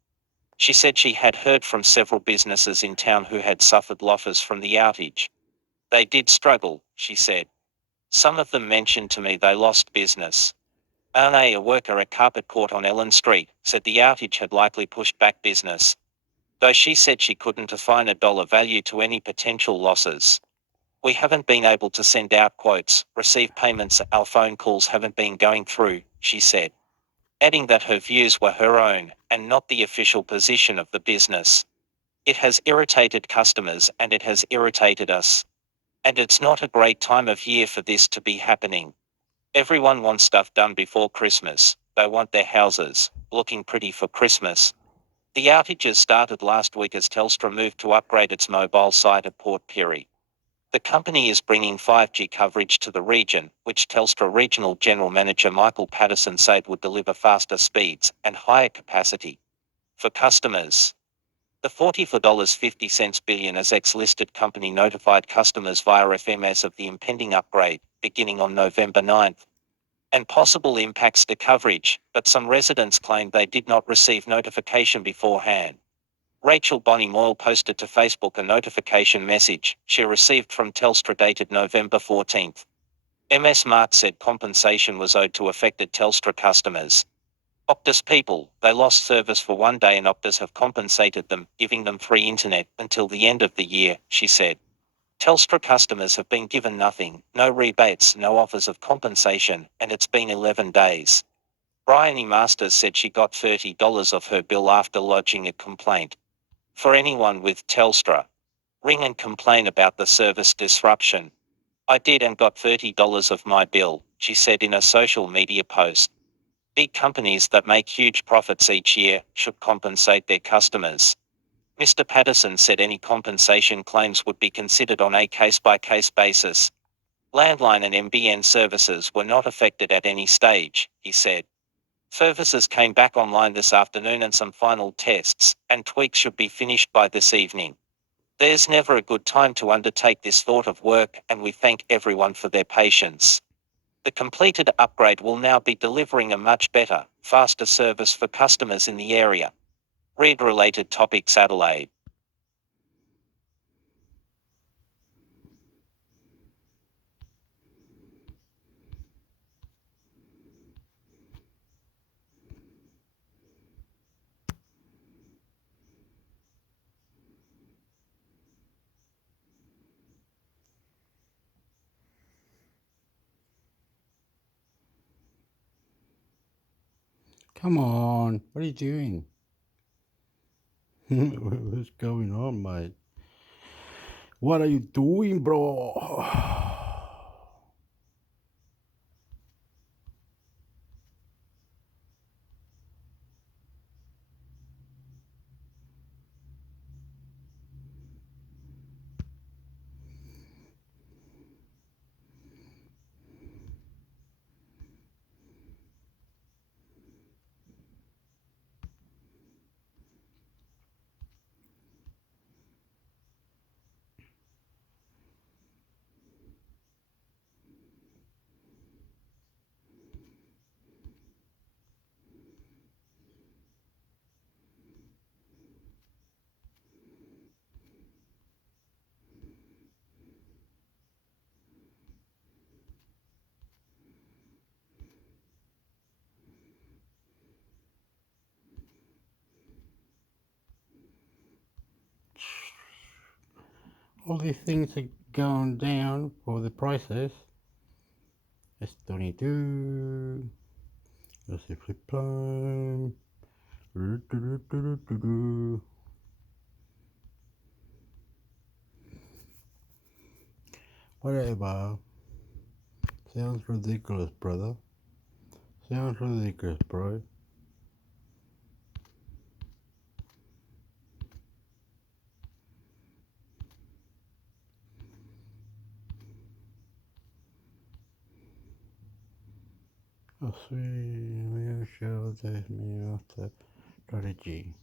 She said she had heard from several businesses in town who had suffered losses from the outage. They did struggle, she said. Some of them mentioned to me they lost business. A worker at Carpet Court on Ellen Street, said the outage had likely pushed back business, though she said she couldn't assign a dollar value to any potential losses. We haven't been able to send out quotes, receive payments, our phone calls haven't been going through, she said, adding that her views were her own, and not the official position of the business. It has irritated customers and it has irritated us. And it's not a great time of year for this to be happening. Everyone wants stuff done before Christmas. They want their houses looking pretty for Christmas. The outages started last week as Telstra moved to upgrade its mobile site at Port Pirie. The company is bringing 5G coverage to the region, which Telstra Regional General Manager Michael Patterson said would deliver faster speeds and higher capacity for customers. The $44.50 billion ASX listed company notified customers via FMS of the impending upgrade, beginning on November 9th, and possible impacts to coverage, but some residents claimed they did not receive notification beforehand. Rachel Bonnie Moyle posted to Facebook a notification message she received from Telstra dated November 14th. MS Mark said compensation was owed to affected Telstra customers. Optus people, they lost service for one day and Optus have compensated them, giving them free internet until the end of the year, she said. Telstra customers have been given nothing, no rebates, no offers of compensation, and it's been 11 days. Bryony Masters said she got $30 off her bill after lodging a complaint. For anyone with Telstra, ring and complain about the service disruption. I did and got $30 of my bill, she said in a social media post. Big companies that make huge profits each year should compensate their customers. Mr. Patterson said any compensation claims would be considered on a case-by-case basis. Landline and NBN services were not affected at any stage, he said. Services came back online this afternoon and some final tests and tweaks should be finished by this evening. There's never a good time to undertake this sort of work, and we thank everyone for their patience. The completed upgrade will now be delivering a much better, faster service for customers in the area. Read related topics Adelaide. Come on, what are you doing? What's going on, mate? What are you doing, bro? All these things are going down for the prices. S22. Let's see, flip time. Whatever. Sounds ridiculous, brother. Sounds ridiculous, bro. I'll see. We'll show this me after strategy.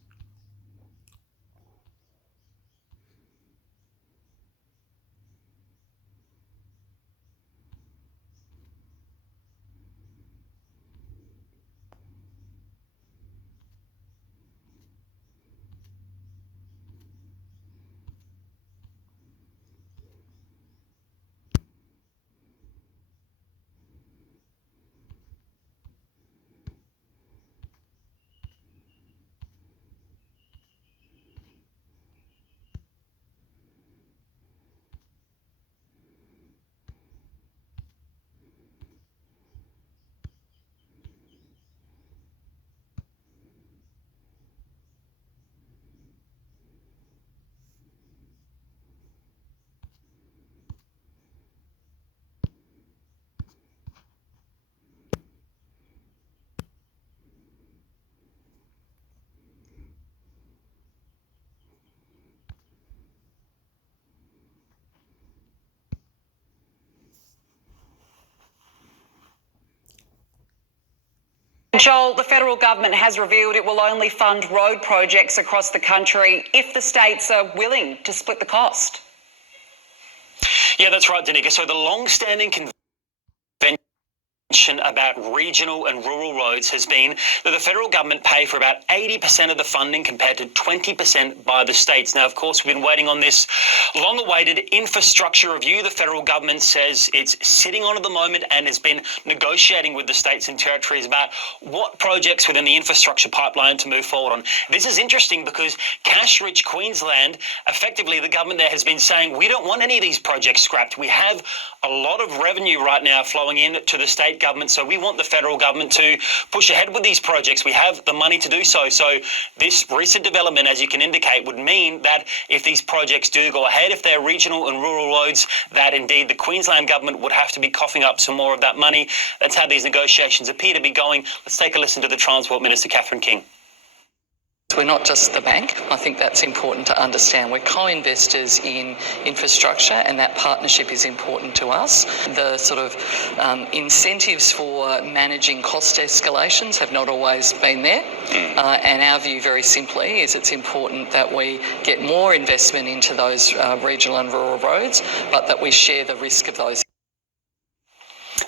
Joel, the federal government has revealed it will only fund road projects across the country if the states are willing to split the cost. Yeah, that's right, Danica. So the long-standing convention about regional and rural roads has been that the federal government pay for about 80% of the funding compared to 20% by the states. Now, of course, we've been waiting on this long-awaited infrastructure review. The federal government says it's sitting on at the moment and has been negotiating with the states and territories about what projects within the infrastructure pipeline to move forward on. This is interesting because cash-rich Queensland, effectively the government there has been saying, we don't want any of these projects scrapped. We have a lot of revenue right now flowing in to the state government, So we want the federal government to push ahead with these projects. We have the money to do so. So this recent development, as you can indicate, would mean that if these projects do go ahead, if they're regional and rural roads, that indeed the Queensland government would have to be coughing up some more of that money. That's how these negotiations appear to be going. Let's take a listen to the Transport Minister, Catherine King. We're not just the bank. I think that's important to understand. We're co-investors in infrastructure, and that partnership is important to us. The sort of incentives for managing cost escalations have not always been there. And our view, very simply, is it's important that we get more investment into those regional and rural roads, but that we share the risk of those.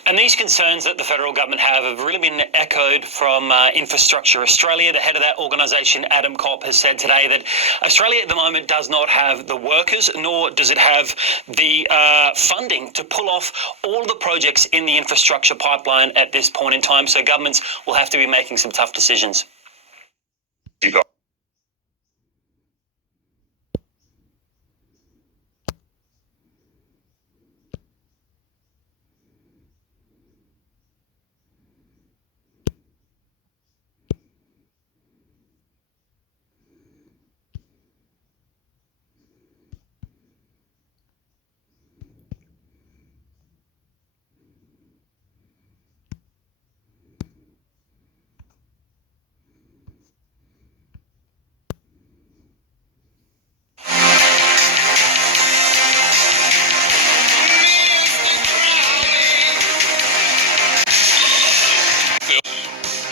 And these concerns that the federal government have really been echoed from Infrastructure Australia. The head of that organisation, Adam Kopp, has said today that Australia at the moment does not have the workers, nor does it have the funding to pull off all the projects in the infrastructure pipeline at this point in time. So governments will have to be making some tough decisions.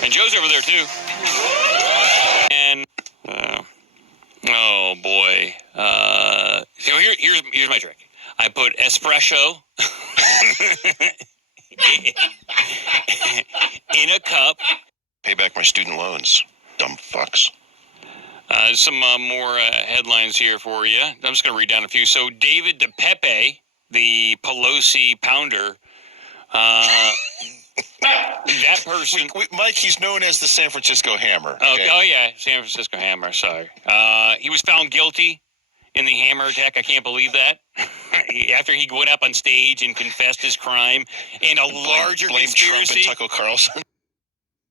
And Joe's over there too. And oh boy. So here's my trick. I put espresso in a cup. Pay back my student loans, dumb fucks. Some more headlines here for you. I'm just going to read down a few. So David DePepe, the Pelosi pounder, that person, Mike, he's known as the San Francisco Hammer. Okay. Oh yeah, San Francisco Hammer. Sorry. He was found guilty in the hammer attack. I can't believe that. After he went up on stage and confessed his crime in a larger conspiracy. Trump and Tucker Carlson.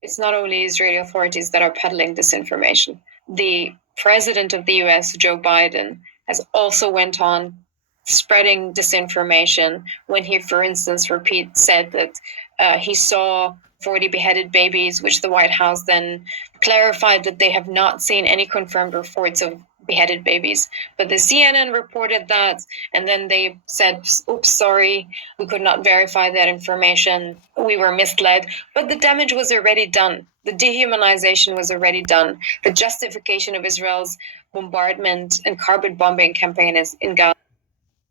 It's not only Israeli authorities that are peddling disinformation. The president of the US, Joe Biden, has also went on spreading disinformation when he, for instance, said that he saw 40 beheaded babies, which the White House then clarified that they have not seen any confirmed reports of beheaded babies. But the CNN reported that, and then they said, oops, sorry, we could not verify that information. We were misled. But the damage was already done. The dehumanization was already done. The justification of Israel's bombardment and carpet bombing campaign is in Gaza,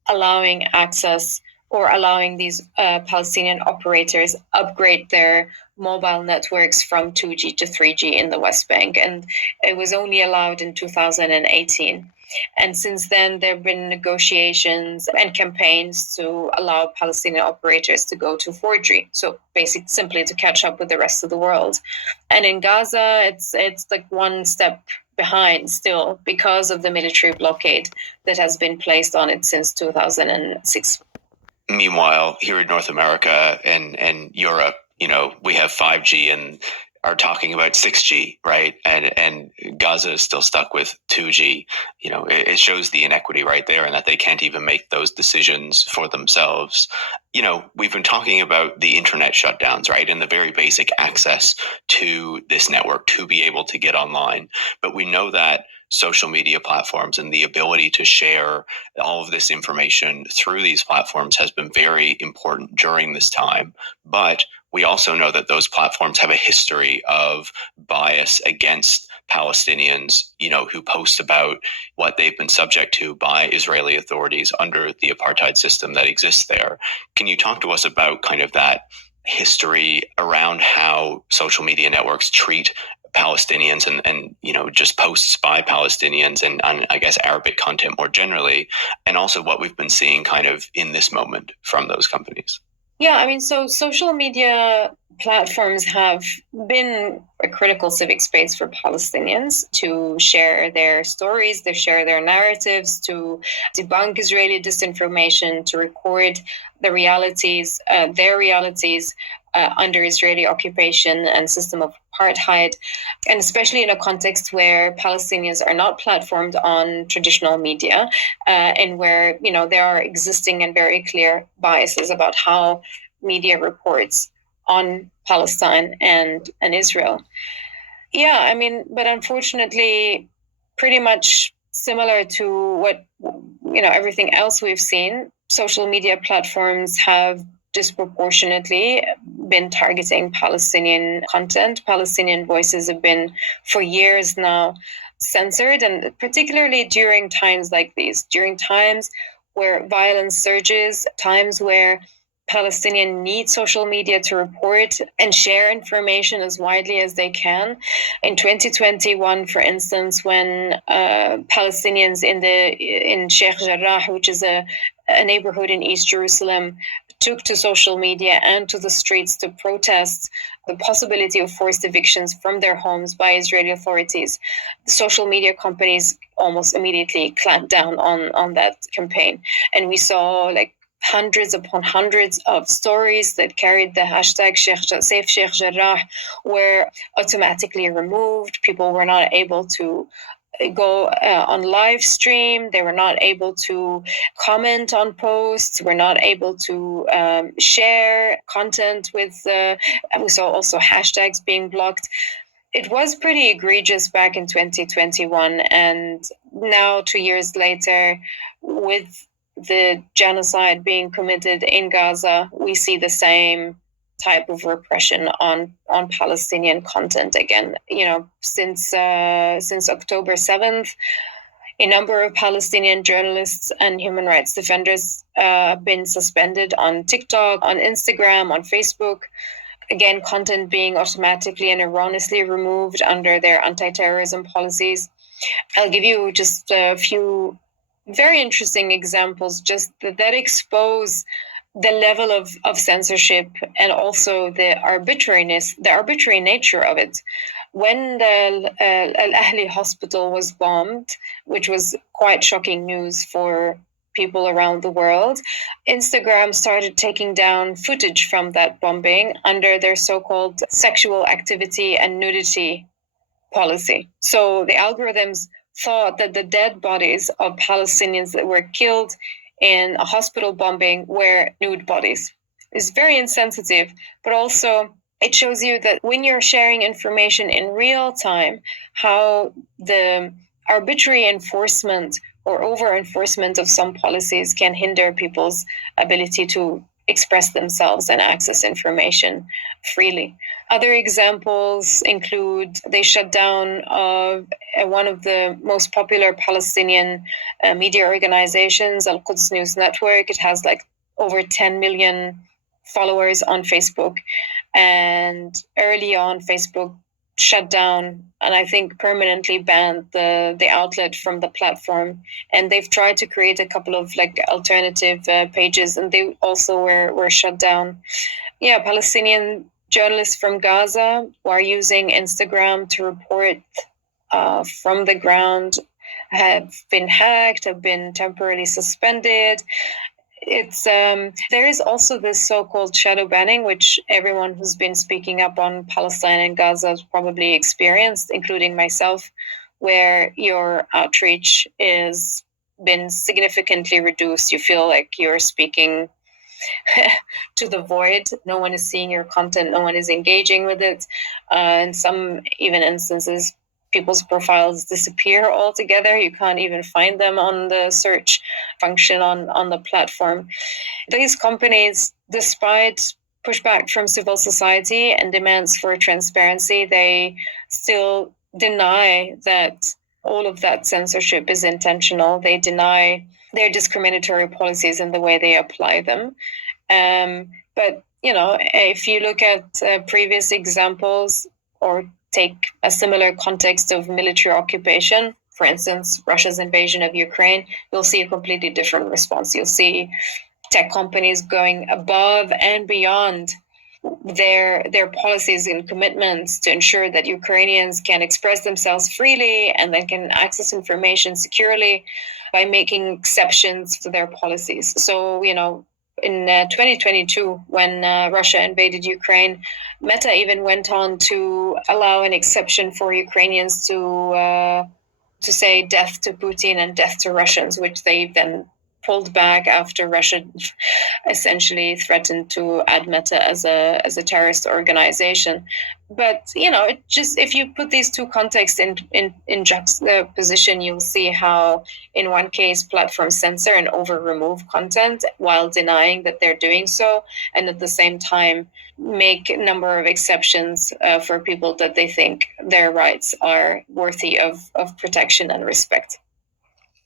allowing access or allowing these Palestinian operators upgrade their mobile networks from 2G to 3G in the West Bank. And it was only allowed in 2018. And since then, there have been negotiations and campaigns to allow Palestinian operators to go to 4G. So basically, simply to catch up with the rest of the world. And in Gaza, it's like one step behind still because of the military blockade that has been placed on it since 2006. Meanwhile, here in North America and Europe, we have 5G and are talking about 6G, right? And Gaza is still stuck with 2G. It shows the inequity right there, and that they can't even make those decisions for themselves. We've been talking about the internet shutdowns, right? And the very basic access to this network to be able to get online. But we know that social media platforms and the ability to share all of this information through these platforms has been very important during this time. But we also know that those platforms have a history of bias against Palestinians, who post about what they've been subject to by Israeli authorities under the apartheid system that exists there. Can you talk to us about kind of that history around how social media networks treat Palestinians and just posts by Palestinians and I guess Arabic content more generally, and also what we've been seeing kind of in this moment from those companies? Yeah, so social media platforms have been a critical civic space for Palestinians to share their stories, to share their narratives, to debunk Israeli disinformation, to record the realities, their realities under Israeli occupation and system of apartheid, and especially in a context where Palestinians are not platformed on traditional media, and where there are existing and very clear biases about how media reports on Palestine and Israel. Yeah, I mean, but unfortunately, pretty much similar to what everything else we've seen, social media platforms have disproportionately been targeting Palestinian content. Palestinian voices have been for years now censored, and particularly during times like these, during times where violence surges, times where Palestinians need social media to report and share information as widely as they can. In 2021, for instance, when Palestinians in Sheikh Jarrah, which is a neighborhood in East Jerusalem, took to social media and to the streets to protest the possibility of forced evictions from their homes by Israeli authorities, the social media companies almost immediately clamped down on that campaign. And we saw hundreds upon hundreds of stories that carried the hashtag Save Sheikh Jarrah were automatically removed. People were not able to go on live stream. They were not able to comment on posts, were not able to share content with, we saw also hashtags being blocked. It was pretty egregious back in 2021. And now, 2 years later, with the genocide being committed in Gaza, we see the same type of repression on Palestinian content again. Since October 7th, a number of Palestinian journalists and human rights defenders have been suspended on TikTok, on Instagram, on Facebook. Again, content being automatically and erroneously removed under their anti-terrorism policies. I'll give you just a few very interesting examples just that expose the level of censorship and also the arbitrary nature of it. When the Al-Ahli hospital was bombed, which was quite shocking news for people around the world, Instagram started taking down footage from that bombing under their so-called sexual activity and nudity policy. So the algorithms thought that the dead bodies of Palestinians that were killed in a hospital bombing were nude bodies. It's very insensitive, but also it shows you that when you're sharing information in real time, how the arbitrary enforcement or over-enforcement of some policies can hinder people's ability to express themselves and access information freely. Other examples include they shut down one of the most popular Palestinian media organizations, Al-Quds News Network. It has over 10 million followers on Facebook. And early on, Facebook shut down and I think permanently banned the outlet from the platform. And they've tried to create a couple of alternative pages, and they also were shut down. Yeah, Palestinian journalists from Gaza who are using Instagram to report from the ground have been hacked, have been temporarily suspended. There is also this so-called shadow banning, which everyone who's been speaking up on Palestine and Gaza has probably experienced, including myself, where your outreach is been significantly reduced. You feel like you're speaking to the void. No one is seeing your content. No one is engaging with it. In some even instances, people's profiles disappear altogether. You can't even find them on the search function on the platform. These companies, despite pushback from civil society and demands for transparency, they still deny that all of that censorship is intentional. They deny their discriminatory policies and the way they apply them. But, if you look at previous examples or take a similar context of military occupation, for instance, Russia's invasion of Ukraine, you'll see a completely different response. You'll see tech companies going above and beyond their policies and commitments to ensure that Ukrainians can express themselves freely and then can access information securely by making exceptions to their policies. So, in 2022, when Russia invaded Ukraine, Meta even went on to allow an exception for Ukrainians to say death to Putin and death to Russians, which they then pulled back after Russia essentially threatened to add Meta as a terrorist organization. But it just, if you put these two contexts in juxtaposition, you'll see how in one case platforms censor and over remove content while denying that they're doing so, and at the same time make a number of exceptions for people that they think their rights are worthy of protection and respect.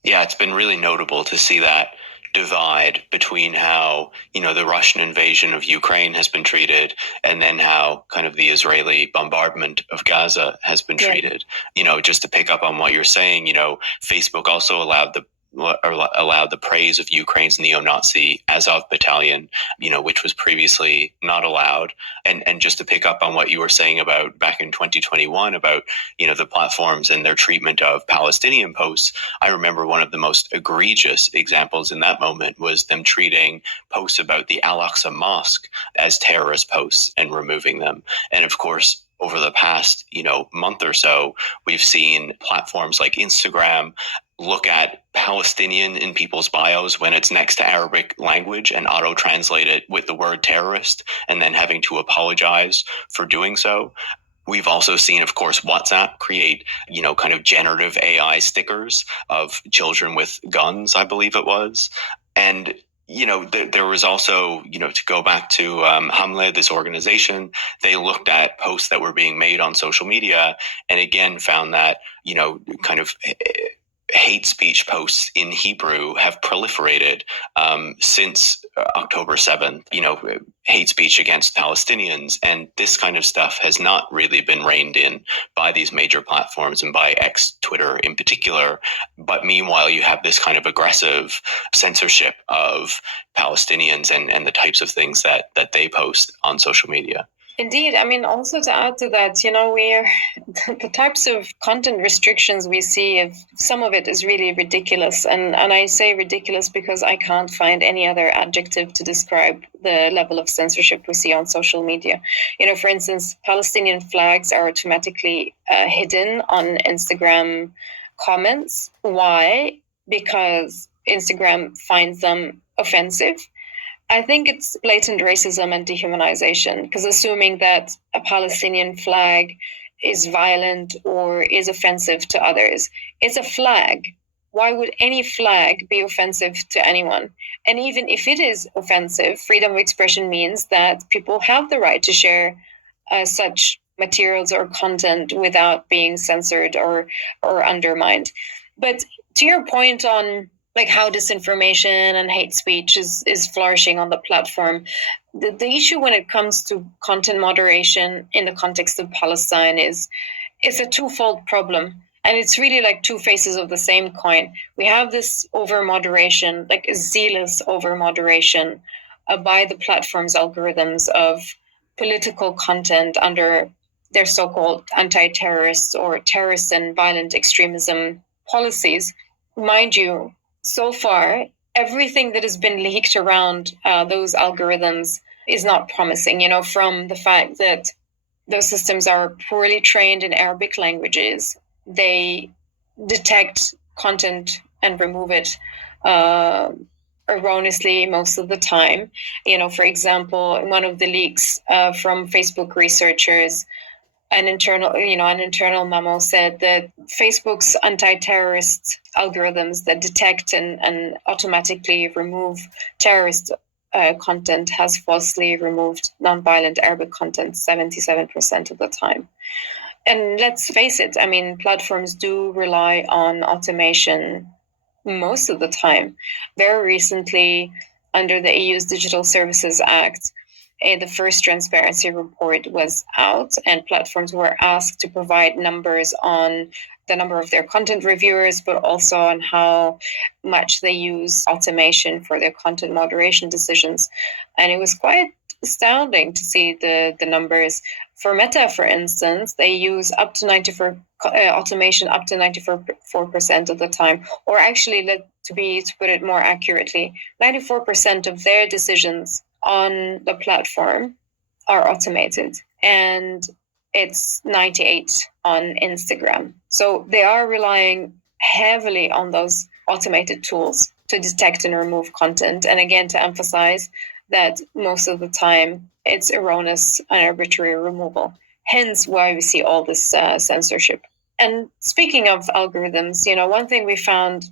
Yeah, it's been really notable to see that divide between how, the Russian invasion of Ukraine has been treated and then how kind of the Israeli bombardment of Gaza has been treated. Just to pick up on what you're saying, Facebook also allowed the praise of Ukraine's neo-Nazi Azov battalion, which was previously not allowed. And just to pick up on what you were saying about back in 2021 about, the platforms and their treatment of Palestinian posts, I remember one of the most egregious examples in that moment was them treating posts about the Al-Aqsa Mosque as terrorist posts and removing them. And of course, over the past, month or so, we've seen platforms like Instagram look at Palestinian in people's bios when it's next to Arabic language and auto-translate it with the word terrorist and then having to apologize for doing so. We've also seen, of course, WhatsApp create, kind of generative AI stickers of children with guns, I believe it was. And there was also, to go back to Hamle, this organization, they looked at posts that were being made on social media and again found that, kind of hate speech posts in Hebrew have proliferated since October 7th, hate speech against Palestinians. And this kind of stuff has not really been reined in by these major platforms and by X, Twitter in particular. But meanwhile, you have this kind of aggressive censorship of Palestinians and the types of things that they post on social media. Indeed. I mean, also to add to that, we're the types of content restrictions we see, if some of it is really ridiculous. And I say ridiculous because I can't find any other adjective to describe the level of censorship we see on social media. For instance, Palestinian flags are automatically hidden on Instagram comments. Why? Because Instagram finds them offensive. I think it's blatant racism and dehumanization, because assuming that a Palestinian flag is violent or is offensive to others, it's a flag. Why would any flag be offensive to anyone? And even if it is offensive, freedom of expression means that people have the right to share such materials or content without being censored or undermined. But to your point on how disinformation and hate speech is flourishing on the platform, the issue when it comes to content moderation in the context of Palestine is it's a twofold problem. And it's really like two faces of the same coin. We have this over-moderation, like a zealous over-moderation by the platform's algorithms of political content under their so-called anti-terrorist or terrorist and violent extremism policies. Mind you, so far, everything that has been leaked around those algorithms is not promising, from the fact that those systems are poorly trained in Arabic languages. They detect content and remove it erroneously most of the time. For example, in one of the leaks from Facebook researchers, an internal memo said that Facebook's anti-terrorist algorithms that detect and automatically remove terrorist content has falsely removed nonviolent Arabic content 77% of the time. And let's face it, platforms do rely on automation most of the time. Very recently, under the EU's Digital Services Act, the first transparency report was out, and platforms were asked to provide numbers on the number of their content reviewers, but also on how much they use automation for their content moderation decisions. And it was quite astounding to see the numbers. For Meta, for instance, they use up to 94 automation up to 94% of the time, or actually, to put it more accurately, 94% of their decisions on the platform are automated, and it's 98 on Instagram. So they are relying heavily on those automated tools to detect and remove content. And again, to emphasize that most of the time it's erroneous and arbitrary removal. Hence why we see all this censorship. And speaking of algorithms, one thing we found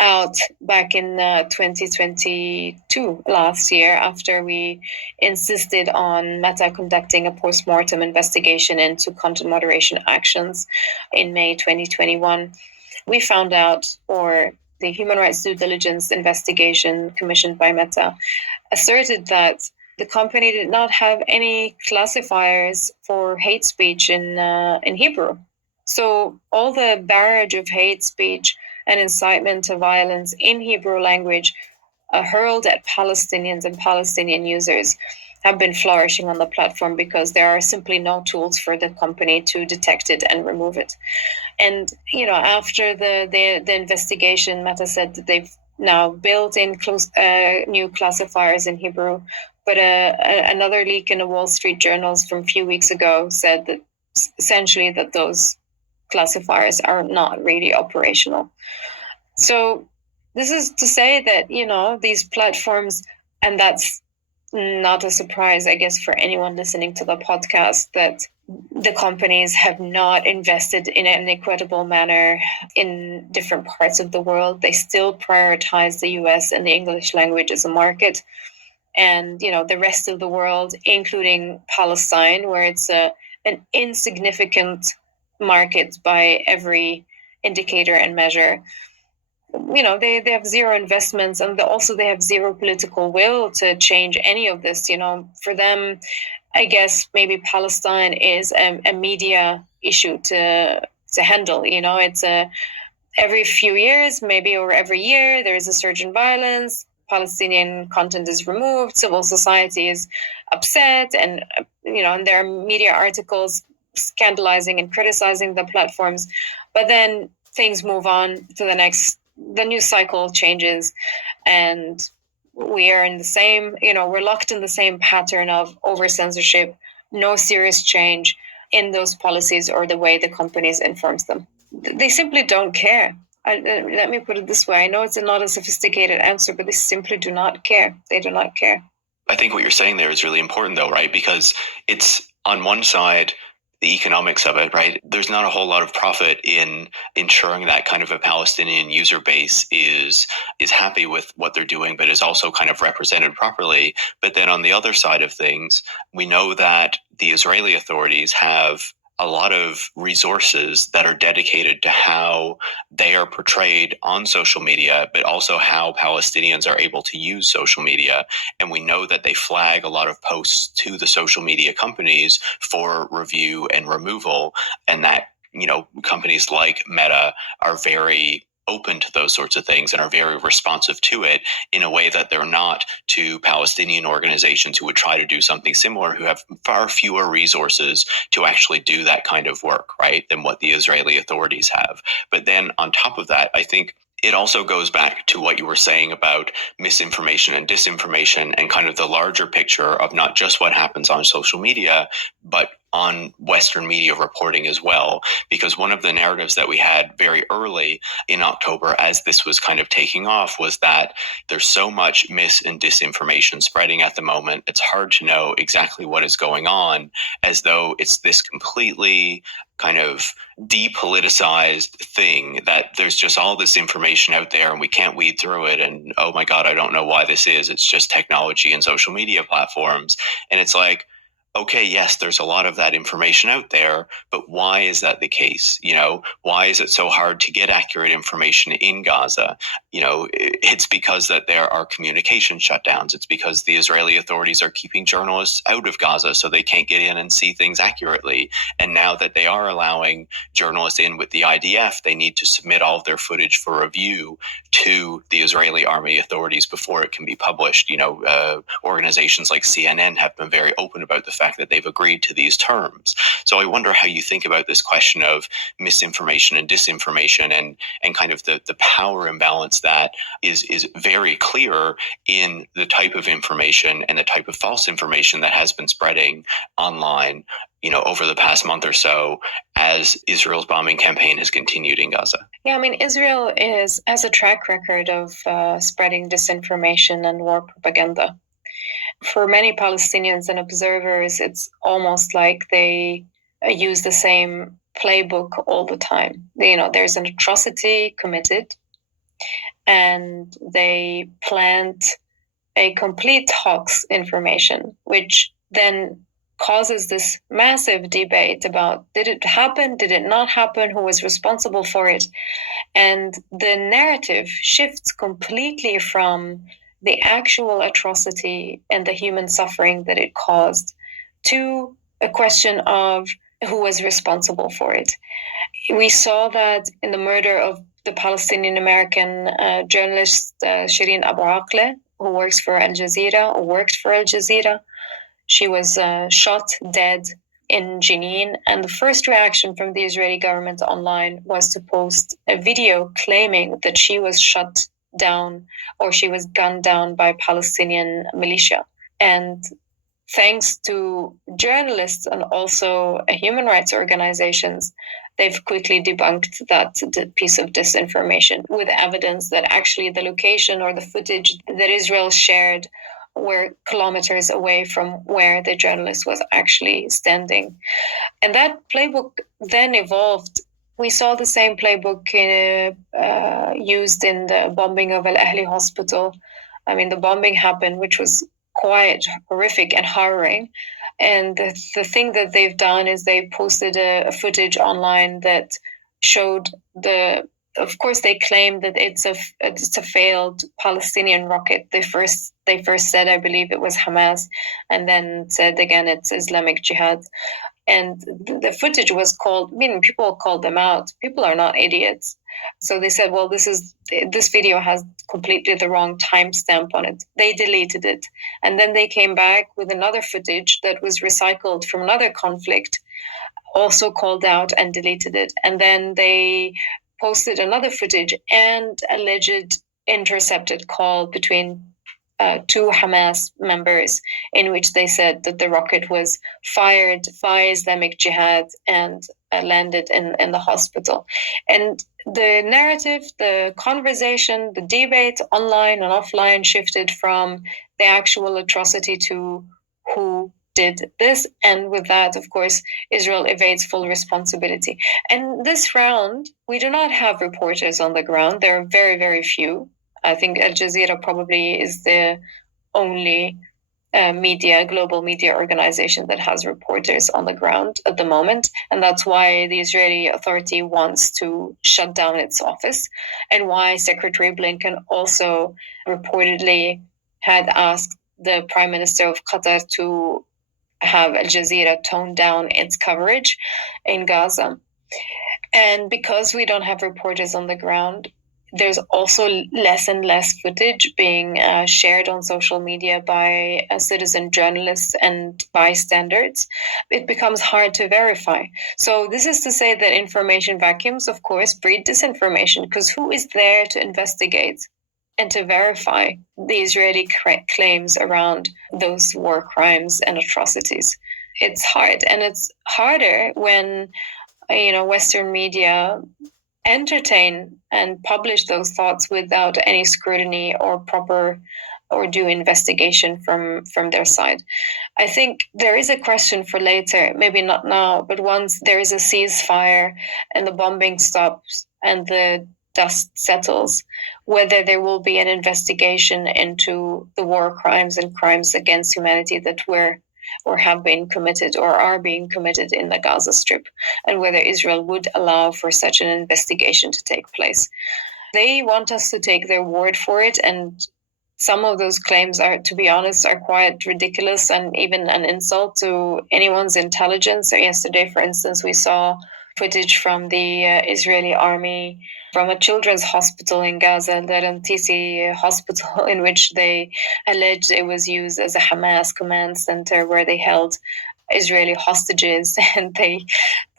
out back in 2022, last year, after we insisted on Meta conducting a post-mortem investigation into content moderation actions in May 2021, we found out, or the Human Rights Due Diligence investigation commissioned by Meta asserted that the company did not have any classifiers for hate speech in Hebrew. So all the barrage of hate speech and incitement to violence in Hebrew language hurled at Palestinians and Palestinian users have been flourishing on the platform because there are simply no tools for the company to detect it and remove it. And, after the investigation, Meta said that they've now built in new classifiers in Hebrew. But another leak in the Wall Street Journals from a few weeks ago said that essentially that those classifiers are not really operational. So this is to say that, these platforms, and that's not a surprise, I guess, for anyone listening to the podcast, that the companies have not invested in an equitable manner in different parts of the world. They still prioritize the US and the English language as a market. And, the rest of the world, including Palestine, where it's an insignificant market by every indicator and measure, they have zero investments, and also they have zero political will to change any of this. For them, I guess maybe Palestine is a media issue to handle. It's every few years, maybe, or every year, there is a surge in violence. Palestinian content is removed. Civil society is upset, and and there are media articles scandalizing and criticizing the platforms. But then things move on to the news cycle changes, and we are in the same, we're locked in the same pattern of over censorship, no serious change in those policies or the way the companies informs them. They simply don't care. Let me put it this way. I know it's not a sophisticated answer, but they simply do not care. They do not care. I think what you're saying there is really important, though, right? Because it's, on one side, the economics of it, right? There's not a whole lot of profit in ensuring that kind of a Palestinian user base is happy with what they're doing, but is also kind of represented properly. But then on the other side of things, we know that the Israeli authorities have a lot of resources that are dedicated to how they are portrayed on social media, but also how Palestinians are able to use social media. And we know that they flag a lot of posts to the social media companies for review and removal, and that, companies like Meta are very open to those sorts of things and are very responsive to it in a way that they're not to Palestinian organizations who would try to do something similar, who have far fewer resources to actually do that kind of work, right, than what the Israeli authorities have. But then on top of that, I think it also goes back to what you were saying about misinformation and disinformation and kind of the larger picture of not just what happens on social media, but on Western media reporting as well. Because one of the narratives that we had very early in October, as this was kind of taking off, was that there's so much mis and disinformation spreading at the moment, it's hard to know exactly what is going on, as though it's this completely kind of depoliticized thing, that there's just all this information out there and we can't weed through it, and oh my God, I don't know why this is. It's just technology and social media platforms. And it's like, okay, yes, there's a lot of that information out there, but why is that the case? Why is it so hard to get accurate information in Gaza? It's because that there are communication shutdowns. It's because the Israeli authorities are keeping journalists out of Gaza so they can't get in and see things accurately. And now that they are allowing journalists in with the IDF, they need to submit all of their footage for review to the Israeli army authorities before it can be published. Organizations like CNN have been very open about the fact that they've agreed to these terms. So I wonder how you think about this question of misinformation and disinformation and kind of the power imbalance that is very clear in the type of information and the type of false information that has been spreading online, over the past month or so as Israel's bombing campaign has continued in Gaza. Yeah, I mean, Israel has a track record of spreading disinformation and war propaganda. For many Palestinians and observers, it's almost like they use the same playbook all the time. There's an atrocity committed, and they plant a complete hoax information, which then causes this massive debate about, did it happen, did it not happen, who was responsible for it? And the narrative shifts completely from the actual atrocity and the human suffering that it caused to a question of who was responsible for it. We saw that in the murder of the Palestinian American journalist Shireen Abu Akleh, who worked for Al Jazeera. She was shot dead in Jenin, and the first reaction from the Israeli government online was to post a video claiming that she was shot down or she was gunned down by Palestinian militia. And thanks to journalists and also human rights organizations, they've quickly debunked that piece of disinformation with evidence that actually the location or the footage that Israel shared were kilometers away from where the journalist was actually standing. And that playbook then evolved. We saw the same playbook used in the bombing of Al Ahli Hospital. I mean, the bombing happened, which was quite horrific and harrowing. And the thing that they've done is they posted a footage online that showed of course, they claim that it's a failed Palestinian rocket. They first said, I believe it was Hamas, and then said again it's Islamic Jihad. And the footage was called, people called them out. People are not idiots. So they said, well, this video has completely the wrong timestamp on it. They deleted it. And then they came back with another footage that was recycled from another conflict, also called out and deleted it. And then they posted another footage and alleged intercepted call between two Hamas members in which they said that the rocket was fired by Islamic Jihad and landed in the hospital. And the narrative, the conversation, the debate online and offline shifted from the actual atrocity to who did this. And with that, of course, Israel evades full responsibility. And this round, we do not have reporters on the ground. There are very, very few. I think Al Jazeera probably is the only global media organization that has reporters on the ground at the moment. And that's why the Israeli authority wants to shut down its office, and why Secretary Blinken also reportedly had asked the Prime Minister of Qatar to have Al Jazeera tone down its coverage in Gaza. And because we don't have reporters on the ground, there's also less and less footage being shared on social media by citizen journalists and bystanders. It becomes hard to verify. So this is to say that information vacuums, of course, breed disinformation, because who is there to investigate and to verify the Israeli claims around those war crimes and atrocities? It's hard, and it's harder when Western media entertain and publish those thoughts without any scrutiny or proper or due investigation from their side. I think there is a question for later, maybe not now, but once there is a ceasefire and the bombing stops and the dust settles, whether there will be an investigation into the war crimes and crimes against humanity that were or have been committed or are being committed in the Gaza Strip, and whether Israel would allow for such an investigation to take place. They want us to take their word for it, and some of those claims are, to be honest, are quite ridiculous and even an insult to anyone's intelligence. So yesterday, for instance, we saw footage from the Israeli army from a children's hospital in Gaza, the Rantisi hospital, in which they alleged it was used as a Hamas command center where they held Israeli hostages, and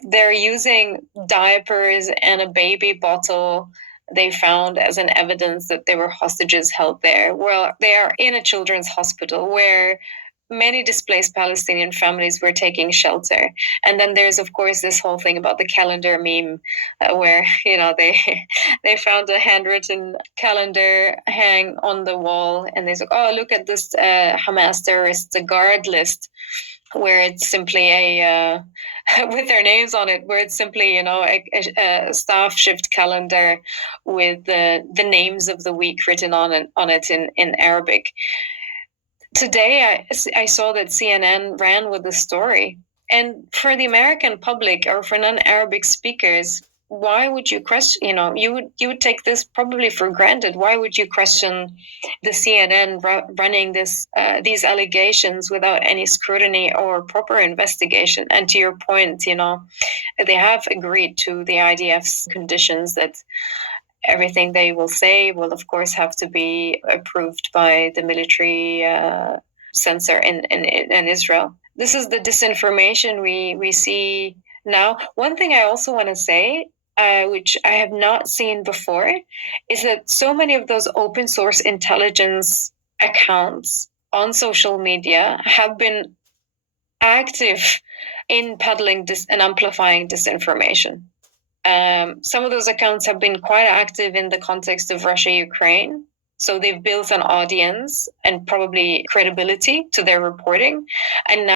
they're using diapers and a baby bottle they found as an evidence that there were hostages held there. Well, they are in a children's hospital where many displaced Palestinian families were taking shelter. And then there's, of course, this whole thing about the calendar meme where, they found a handwritten calendar hang on the wall, and they're like, oh, look at this Hamas terrorist guard list, where it's simply a with their names on it, where it's simply a staff shift calendar with the names of the week written on it in Arabic. Today, I saw that CNN ran with the story, and for the American public or for non-Arabic speakers, why would you question? You would take this probably for granted. Why would you question the CNN running these allegations without any scrutiny or proper investigation? And to your point, they have agreed to the IDF's conditions that everything they will say will, of course, have to be approved by the military censor in Israel. This is the disinformation we see now. One thing I also want to say, which I have not seen before, is that so many of those open source intelligence accounts on social media have been active in peddling and amplifying disinformation. Some of those accounts have been quite active in the context of Russia-Ukraine. So they've built an audience and probably credibility to their reporting. And now